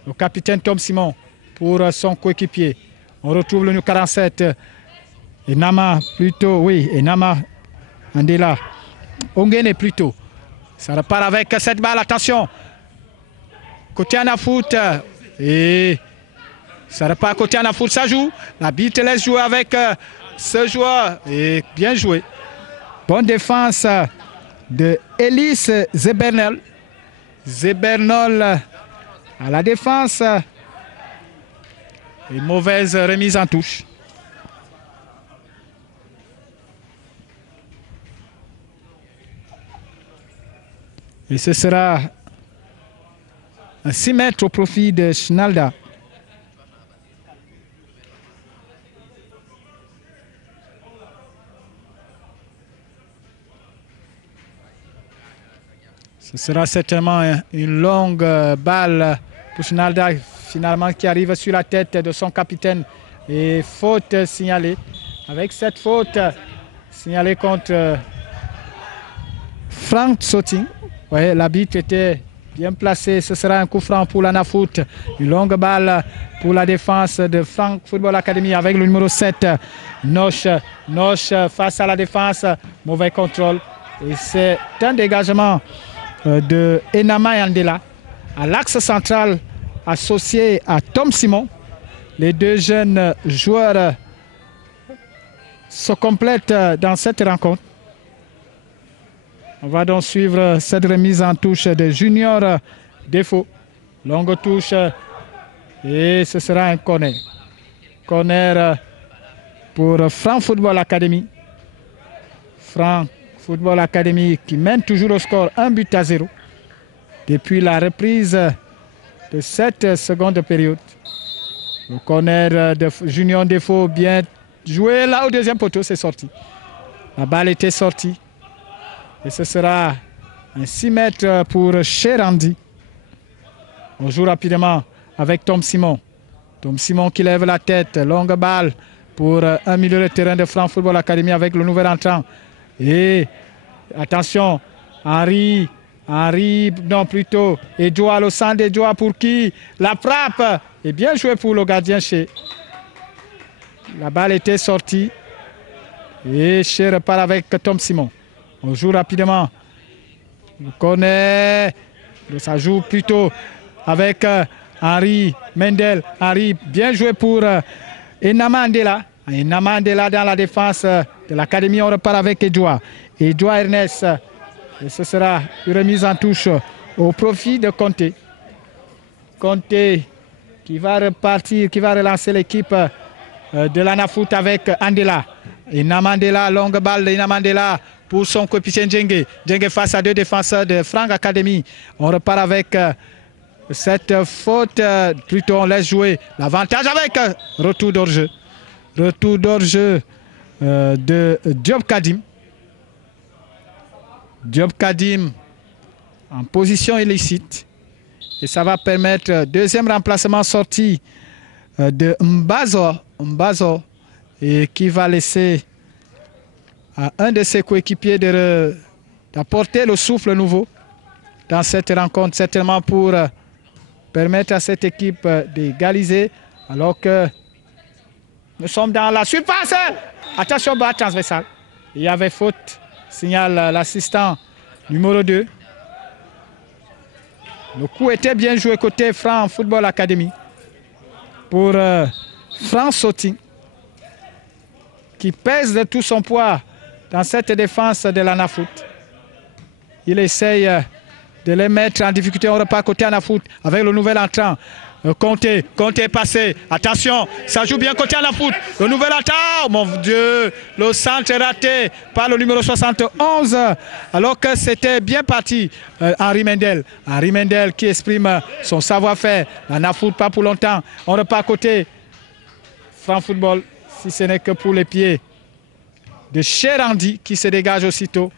Le capitaine Tom Simon pour son coéquipier. On retrouve le numéro 47, Enama plutôt, oui, Enama Andela. Ongene plutôt. Ça repart avec cette balle, attention. Côté Anafoot. Et ça repart côté Anafoot, ça joue. L'arbitre laisse jouer avec ce joueur. Et bien joué. Bonne défense de Ellis Zebernol. Zebernol à la défense. Et mauvaise remise en touche. Et ce sera un 6 mètres au profit de Schnalda. Ce sera certainement une longue balle pour Schnalda, finalement, qui arrive sur la tête de son capitaine. Et faute signalée. Avec cette faute signalée contre Frank Soting. Oui, l'arbitre était bien placé. Ce sera un coup franc pour l'Anafoot. Une longue balle pour la défense de Frank Football Academy avec le numéro 7, Noche. Noche face à la défense. Mauvais contrôle. Et c'est un dégagement de Enama Yandela à l'axe central associé à Tom Simon. Les deux jeunes joueurs se complètent dans cette rencontre. On va donc suivre cette remise en touche de Junior Défaut. Longue touche et ce sera un corner. Corner pour Franc Football Academy. Franc Football Academy qui mène toujours au score 1-0 depuis la reprise de cette seconde période. Le corner de Junior Défaut bien joué là au deuxième poteau, c'est sorti. La balle était sortie. Et ce sera un 6 mètres pour Cherandi. On joue rapidement avec Tom Simon. Tom Simon qui lève la tête. Longue balle pour un milieu de terrain de Franc Football Academy avec le nouvel entrant. Et attention, Henri, non plutôt, Edouard, le centre d'Edouard pour qui la frappe est bien joué pour le gardien Chez. La balle était sortie. Et Chez repart avec Tom Simon. On joue rapidement. On connaît. Ça joue plutôt avec Henri Mendel. Henri, bien joué pour Enama Andela. Enama Andela dans la défense de l'Académie. On repart avec Edouard. Edouard Ernest. Et ce sera une remise en touche au profit de Conté. Conté qui va repartir, qui va relancer l'équipe de l'Anafoot avec Andela. Enama Andela, longue balle d'Enama Andela pour son coéquipier Ndengue. Ndengue face à deux défenseurs de Franc Academy. On repart avec cette faute. Plutôt on laisse jouer l'avantage avec retour d'hors-jeu. Retour d'hors-jeu de Diop Kadim. Diop Kadim en position illicite. Et ça va permettre deuxième remplacement sorti de Mbazo. Et qui va laisser à un de ses coéquipiers d'apporter le souffle nouveau dans cette rencontre, certainement pour permettre à cette équipe d'égaliser, alors que nous sommes dans la surface. Attention, barre transversale. Il y avait faute, signale l'assistant numéro 2. Le coup était bien joué côté Franc Football Academy pour Franc Soting, qui pèse de tout son poids dans cette défense de l'Anafoot. Il essaye de les mettre en difficulté. On repart côté Anafoot avec le nouvel entrant. Conté est passé. Attention, ça joue bien côté Anafoot. Le nouvel entrant, oh mon Dieu, le centre est raté par le numéro 71. Alors que c'était bien parti, Henri Mendel. Henri Mendel qui exprime son savoir-faire. Anafoot pas pour longtemps. On repart côté Franc Football. Si ce n'est que pour les pieds de Cherandi qui se dégage aussitôt.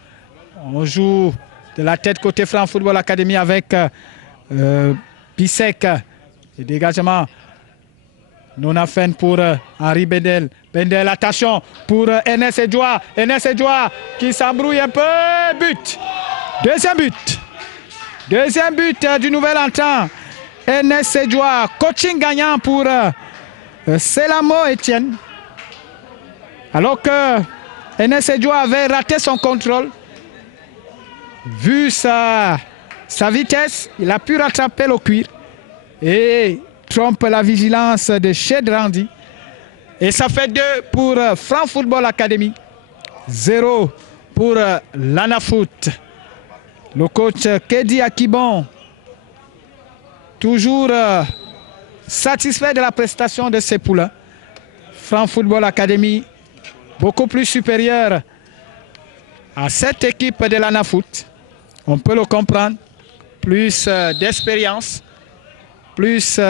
On joue de la tête côté Franc Football Academy avec Bissek. Le dégagement Nonafen pour Henri Bendel. Bendel, attention pour Ernest Edouard. Ernest Edouard qui s'embrouille un peu. But. Deuxième but. Deuxième but du nouvel entrant. Ernest Edouard. Coaching gagnant pour Selamo Etienne. Alors que Ernest Edouard avait raté son contrôle. Vu sa vitesse, il a pu rattraper le cuir. Et trompe la vigilance de Chedrandi. Et ça fait 2 pour Franc Football Academy. 0 pour l'Anafoot. Le coach Kedi Akibon, toujours satisfait de la prestation de ses poulains. Franc Football Academy, beaucoup plus supérieur à cette équipe de l'Anafoot. On peut le comprendre. Plus d'expérience. Plus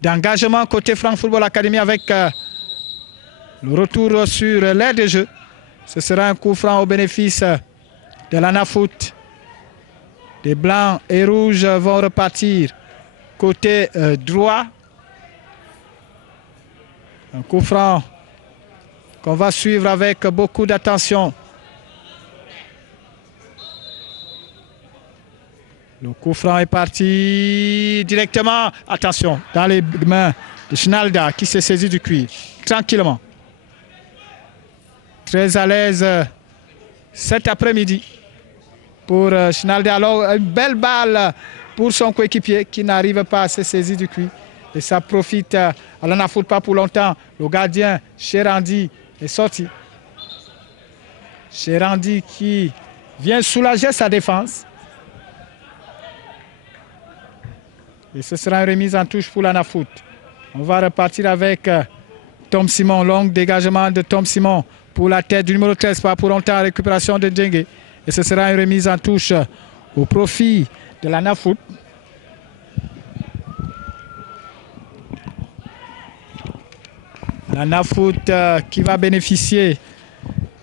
d'engagement côté Franc Football Academy avec le retour sur l'aire de jeu. Ce sera un coup franc au bénéfice de l'Anafoot. Les blancs et rouges vont repartir côté droit. Un coup franc qu'on va suivre avec beaucoup d'attention. Le coup franc est parti directement, attention, dans les mains de Schnalda qui s'est saisi du cuir, tranquillement. Très à l'aise cet après-midi pour Schnalda. Alors, une belle balle pour son coéquipier qui n'arrive pas à se saisir du cuir. Et ça profite à l'Anafoot pas pour longtemps. Le gardien, Cherandi, est sorti. Cherandi qui vient soulager sa défense. Et ce sera une remise en touche pour l'Anafoot. On va repartir avec Tom Simon. Long dégagement de Tom Simon pour la tête du numéro 13. Pas pour longtemps, récupération de Djengue. Et ce sera une remise en touche au profit de l'Anafoot. L'Anafoot qui va bénéficier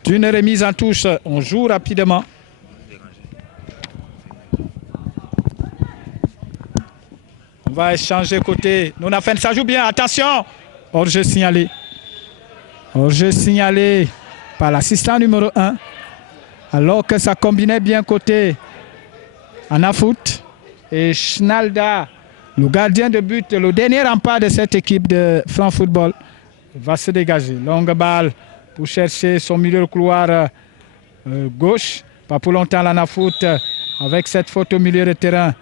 d'une remise en touche. On joue rapidement. On va échanger côté Nonafen. Ça joue bien. Attention. Hors-jeu signalé. Hors-jeu signalé par l'assistant numéro 1. Alors que ça combinait bien côté Anafoot. Et Schnalda, le gardien de but, le dernier rempart de cette équipe de Franc Football, va se dégager. Longue balle pour chercher son milieu de couloir gauche. Pas pour longtemps l'Anafoot avec cette faute au milieu de terrain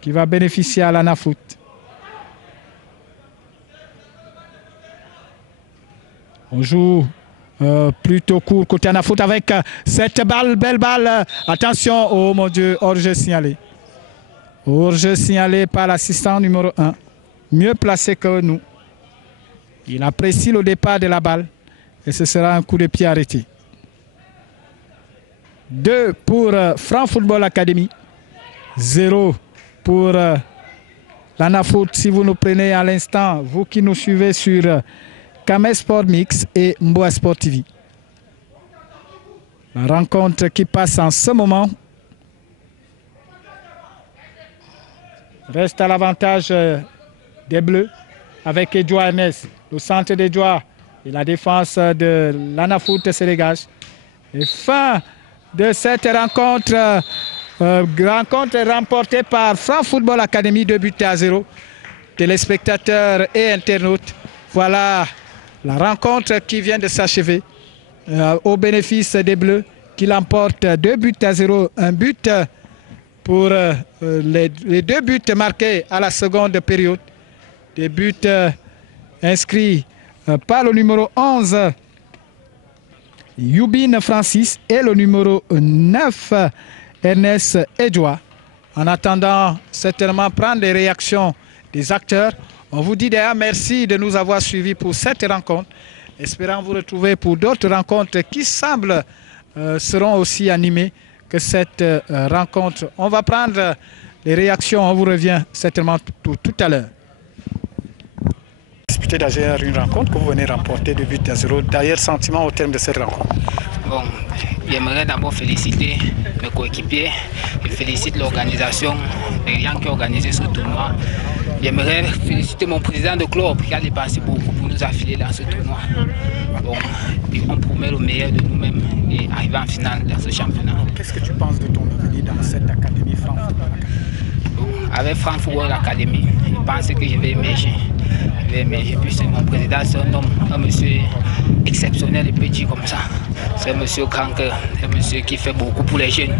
qui va bénéficier à l'Anafoot. On joue plutôt court côté Anafoot avec cette balle, belle balle. Attention, oh mon Dieu, hors-jeu signalé. Hors-jeu signalé par l'assistant numéro 1. Mieux placé que nous. Il apprécie le départ de la balle et ce sera un coup de pied arrêté. 2 pour Franc Football Academy. 0 pour l'Anafoot. Si vous nous prenez à l'instant, vous qui nous suivez sur Kamel Sport Mix et Mboa Sport TV. La rencontre qui passe en ce moment reste à l'avantage des Bleus avec Edouard Ernest. Le centre d'Edouard et la défense de l'Anafoot se dégage. Et fin de cette rencontre, rencontre remportée par Franc Football Academy, 2-0. Téléspectateurs et internautes, voilà la rencontre qui vient de s'achever au bénéfice des Bleus qui l'emportent 2-0. Un but pour les 2 buts marqués à la seconde période. Des buts inscrits par le numéro 11, Youbin Francis, et le numéro 9, Ernest Edouard. En attendant certainement prendre les réactions des acteurs, on vous dit d'ailleurs merci de nous avoir suivis pour cette rencontre. Espérant vous retrouver pour d'autres rencontres qui semblent seront aussi animées que cette rencontre. On va prendre les réactions, on vous revient certainement tout à l'heure. Disputé d'ailleurs une rencontre que vous venez remporter 2-0. D'ailleurs, sentiment au terme de cette rencontre? Bon, j'aimerais d'abord féliciter mes coéquipiers. Je félicite l'organisation, les gens qui ont organisé ce tournoi. J'aimerais féliciter mon président de club qui a dépensé beaucoup pour nous affiler dans ce tournoi. Bon, puis on promet le meilleur de nous-mêmes et arriver en finale dans ce championnat. Qu'est-ce que tu penses de ton avenir dans cette académie Franc Football Academy? Bon, avec Franc Football Academy, je pense que je vais émerger. Et puis c'est mon président, c'est un homme, un monsieur exceptionnel, il peut dire comme ça. C'est un monsieur grand cœur, c'est un monsieur qui fait beaucoup pour les jeunes.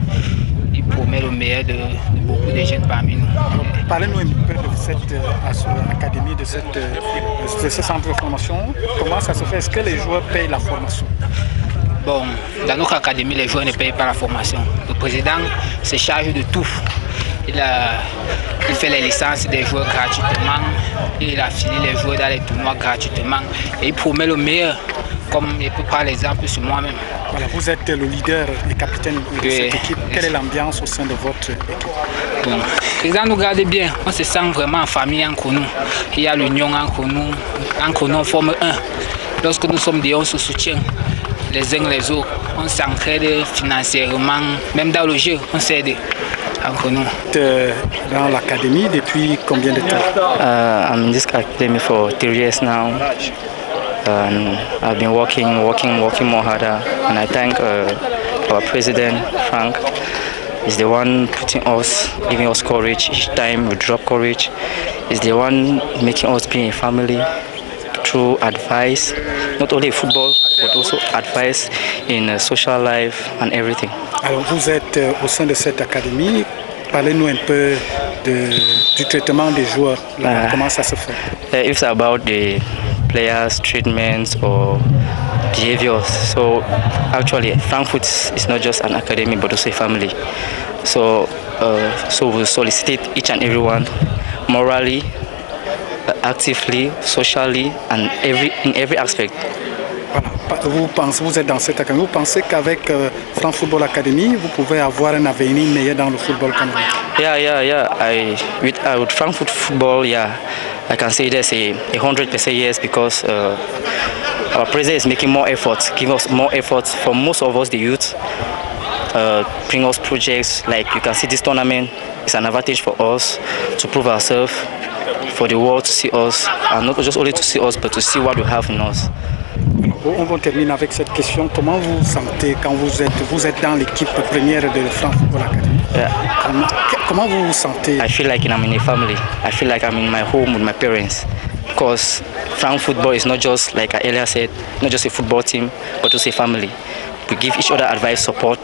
Il promet le meilleur de beaucoup de jeunes parmi nous. Parlez-nous un peu de cette académie, de ce centre de formation. Comment ça se fait? Est-ce que les joueurs payent la formation? Bon, dans notre académie, les joueurs ne payent pas la formation. Le président se charge de tout. Il fait les licences des joueurs gratuitement. Il a fini les joueurs dans les tournois gratuitement. Et il promet le meilleur, comme je peux prendre l'exemple sur moi-même. Voilà, vous êtes le leader et capitaine de cette équipe. Quelle est l'ambiance au sein de votre équipe? Bon, le président nous garde bien. On se sent vraiment en famille entre nous. Il y a l'union entre nous. Entre nous, on forme un. Lorsque nous sommes deux, on se soutient les uns les autres. On s'entraide financièrement. Même dans le jeu, on s'aide. Dans l'académie depuis combien de temps? I'm in this academy for 3 years now. I've been working more harder, and I thank our president Frank. He's the one giving us courage each time we drop courage. He's the one making us be a family through advice, not only football, but also advice in social life and everything. Alors vous êtes au sein de cette académie. Parlez-nous un peu du traitement des joueurs. Comment ça se fait? It's about the players' treatments or behaviors. So actually, Frankfurt is not just an academy, but also a family. So we solicit each and everyone morally, actively, socially, and in every aspect. Voilà. Vous êtes dans cette académie. Vous pensez qu'avec Franc Football Academy, vous pouvez avoir un avenir meilleur dans le football camerounais? Yeah. With Frankfurt football, I can say that's a 100% yes, because our president is making more efforts, giving us more efforts for most of us, the youth. Bring us projects like you can see this tournament is an advantage for us to prove ourselves, for the world to see us, and not just only to see us, but to see what we have in us. On va terminer avec cette question. Comment vous vous sentez quand vous êtes dans l'équipe première de Franc Football Academy? Yeah. Comment vous vous sentez? I feel like I'm in a family. I feel like I'm in my home with my parents. Because Franc Football is not just, like I earlier said, not just a football team, but also a family. We give each other advice, support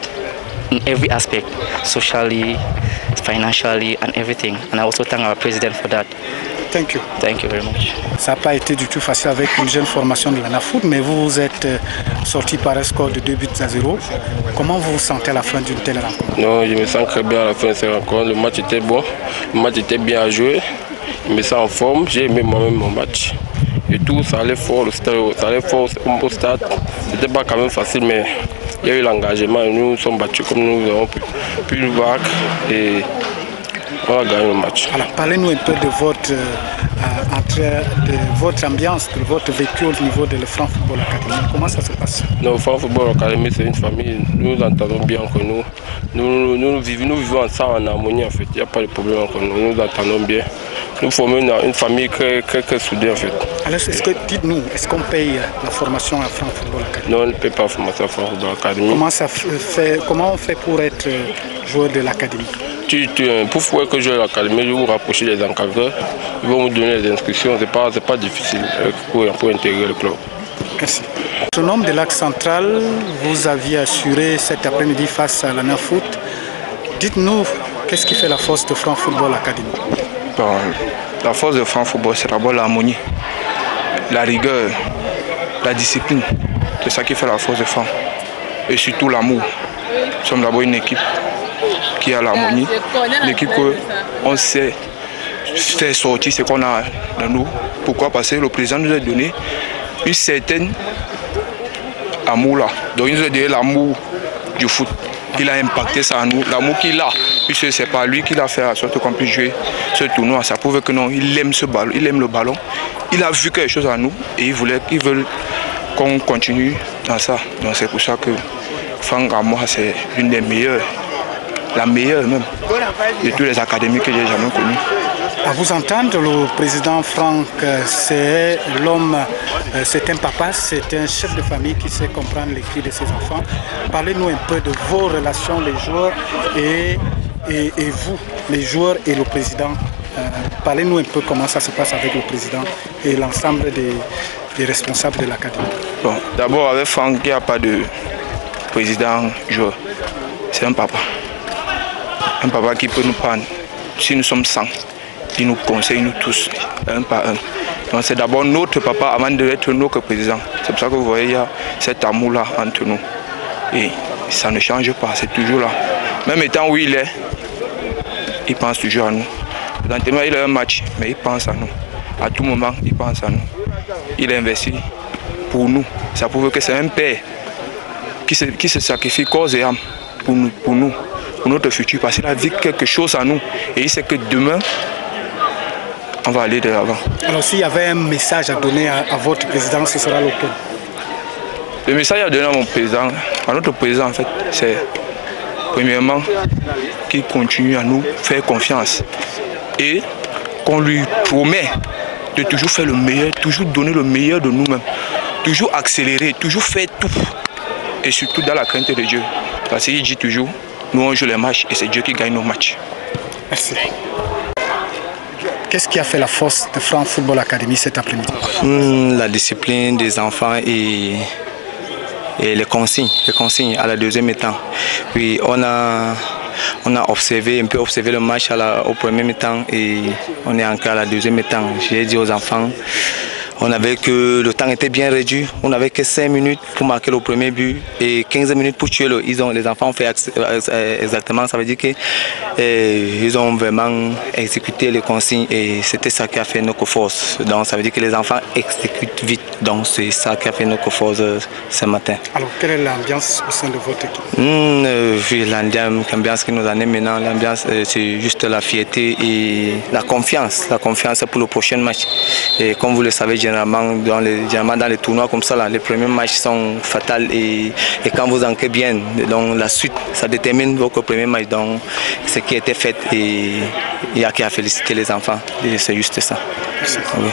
in every aspect, socially, financially, and everything. And I also thank our president for that. Thank you. Thank you very much. Ça n'a pas été du tout facile avec une jeune formation de l'ANAFoot, mais vous êtes sorti par un score de 2-0. Comment vous vous sentez à la fin d'une telle rencontre? Non, je me sens très bien à la fin de cette rencontre. Le match était bon, le match était bien à jouer. Je me sens en forme, j'ai aimé moi-même mon match. Et tout, ça allait fort, ça allait fort au stade. C'était pas quand même facile, mais il y a eu l'engagement et nous sommes battus comme nous avons pu nous battre. Et on a gagné le match. Alors, parlez-nous un peu de votre ambiance, de votre vécu au niveau de le Franc Football Academy. Comment ça se passe? Le Franc Football Academy, c'est une famille. Nous nous entendons bien entre nous. Nous vivons ensemble en harmonie en fait. Il n'y a pas de problème entre nous. Nous nous entendons bien. Nous formons une famille très soudée en fait. Alors, dites-nous, est-ce qu'on paye la formation à Franc Football Academy? Non, on ne paye pas la formation à Franc Football Academy. Comment on fait pour être joueur de l'académie? Pour pouvoir que je joue à l'académie, je vais vous rapprocher des encadreurs. Ils vont vous donner les inscriptions. C'est pas difficile pour intégrer le club. Merci. Au nom de l'Axe Central, vous aviez assuré cet après-midi face à l'ANAFoot. Dites-nous, qu'est-ce qui fait la force de Franc Football Academy? Bon, la force de Franc Football, c'est d'abord l'harmonie, la rigueur, la discipline. C'est ça qui fait la force de Franc. Et surtout l'amour. Nous sommes d'abord une équipe qui a l'harmonie, une équipe qu'on sait faire sortir ce qu'on a dans nous. Pourquoi? Parce que le président nous a donné une certaine amour là. Donc il nous a donné l'amour du foot. Il a impacté ça en nous, l'amour qu'il a, puisque c'est pas lui qui l'a fait à sorte qu'on puisse jouer ce tournoi. Ça prouve que non, il aime ce ballon, il aime le ballon. Il a vu quelque chose en nous et il veut qu'on continue dans ça. Donc c'est pour ça que Franck, à moi, c'est une des meilleures, la meilleure même, de toutes les académies que j'ai jamais connues. À vous entendre, le président Franck, c'est l'homme, c'est un papa, c'est un chef de famille qui sait comprendre les cris de ses enfants. Parlez-nous un peu de vos relations, les joueurs et vous, les joueurs et le président. Parlez-nous un peu comment ça se passe avec le président et l'ensemble des responsables de l'académie. Bon, d'abord, avec Franck, il n'y a pas de président-joueur. C'est un papa. Un papa qui peut nous prendre. Si nous sommes 100, il nous conseille, nous tous, un par un. Donc c'est d'abord notre papa avant d'être notre président. C'est pour ça que vous voyez, il y a cet amour-là entre nous. Et ça ne change pas, c'est toujours là. Même étant où il est, il pense toujours à nous. Maintenant, il a un match, mais il pense à nous. À tout moment, il pense à nous. Il investit pour nous. Ça prouve que c'est un père qui se sacrifie corps et âme pour nous, pour notre futur. Parce qu'il a vu quelque chose à nous. Et il sait que demain, on va aller de l'avant. Alors s'il y avait un message à donner à votre président, ce sera lequel? Le message à donner à mon président, à notre président en fait, c'est premièrement qu'il continue à nous faire confiance et qu'on lui promet de toujours faire le meilleur, toujours donner le meilleur de nous-mêmes, toujours accélérer, toujours faire tout et surtout dans la crainte de Dieu. Parce qu'il dit toujours, nous on joue les matchs et c'est Dieu qui gagne nos matchs. Merci. Qu'est-ce qui a fait la force de Franck Football Academy cet après-midi? La discipline des enfants et les consignes à la deuxième mi-temps. Puis on a observé le match au premier mi-temps et on est encore à la deuxième mi-temps. J'ai dit aux enfants, le temps était bien réduit, on n'avait que 5 minutes pour marquer le premier but et 15 minutes pour tuer les enfants ont fait exactement, ça veut dire qu'ils ont vraiment exécuté les consignes et c'était ça qui a fait notre force. Donc ça veut dire que les enfants exécutent vite, donc c'est ça qui a fait notre force ce matin. Alors quelle est l'ambiance au sein de votre équipe? L'ambiance qui nous en est maintenant, l'ambiance c'est juste la fierté et la confiance pour le prochain match. Et comme vous le savez, généralement dans les tournois comme ça, les premiers matchs sont fatals et quand vous ancrez bien, donc la suite, ça détermine votre premier match. Donc ce qui a été fait et il y a qu'à féliciter les enfants. C'est juste ça. Merci. Oui.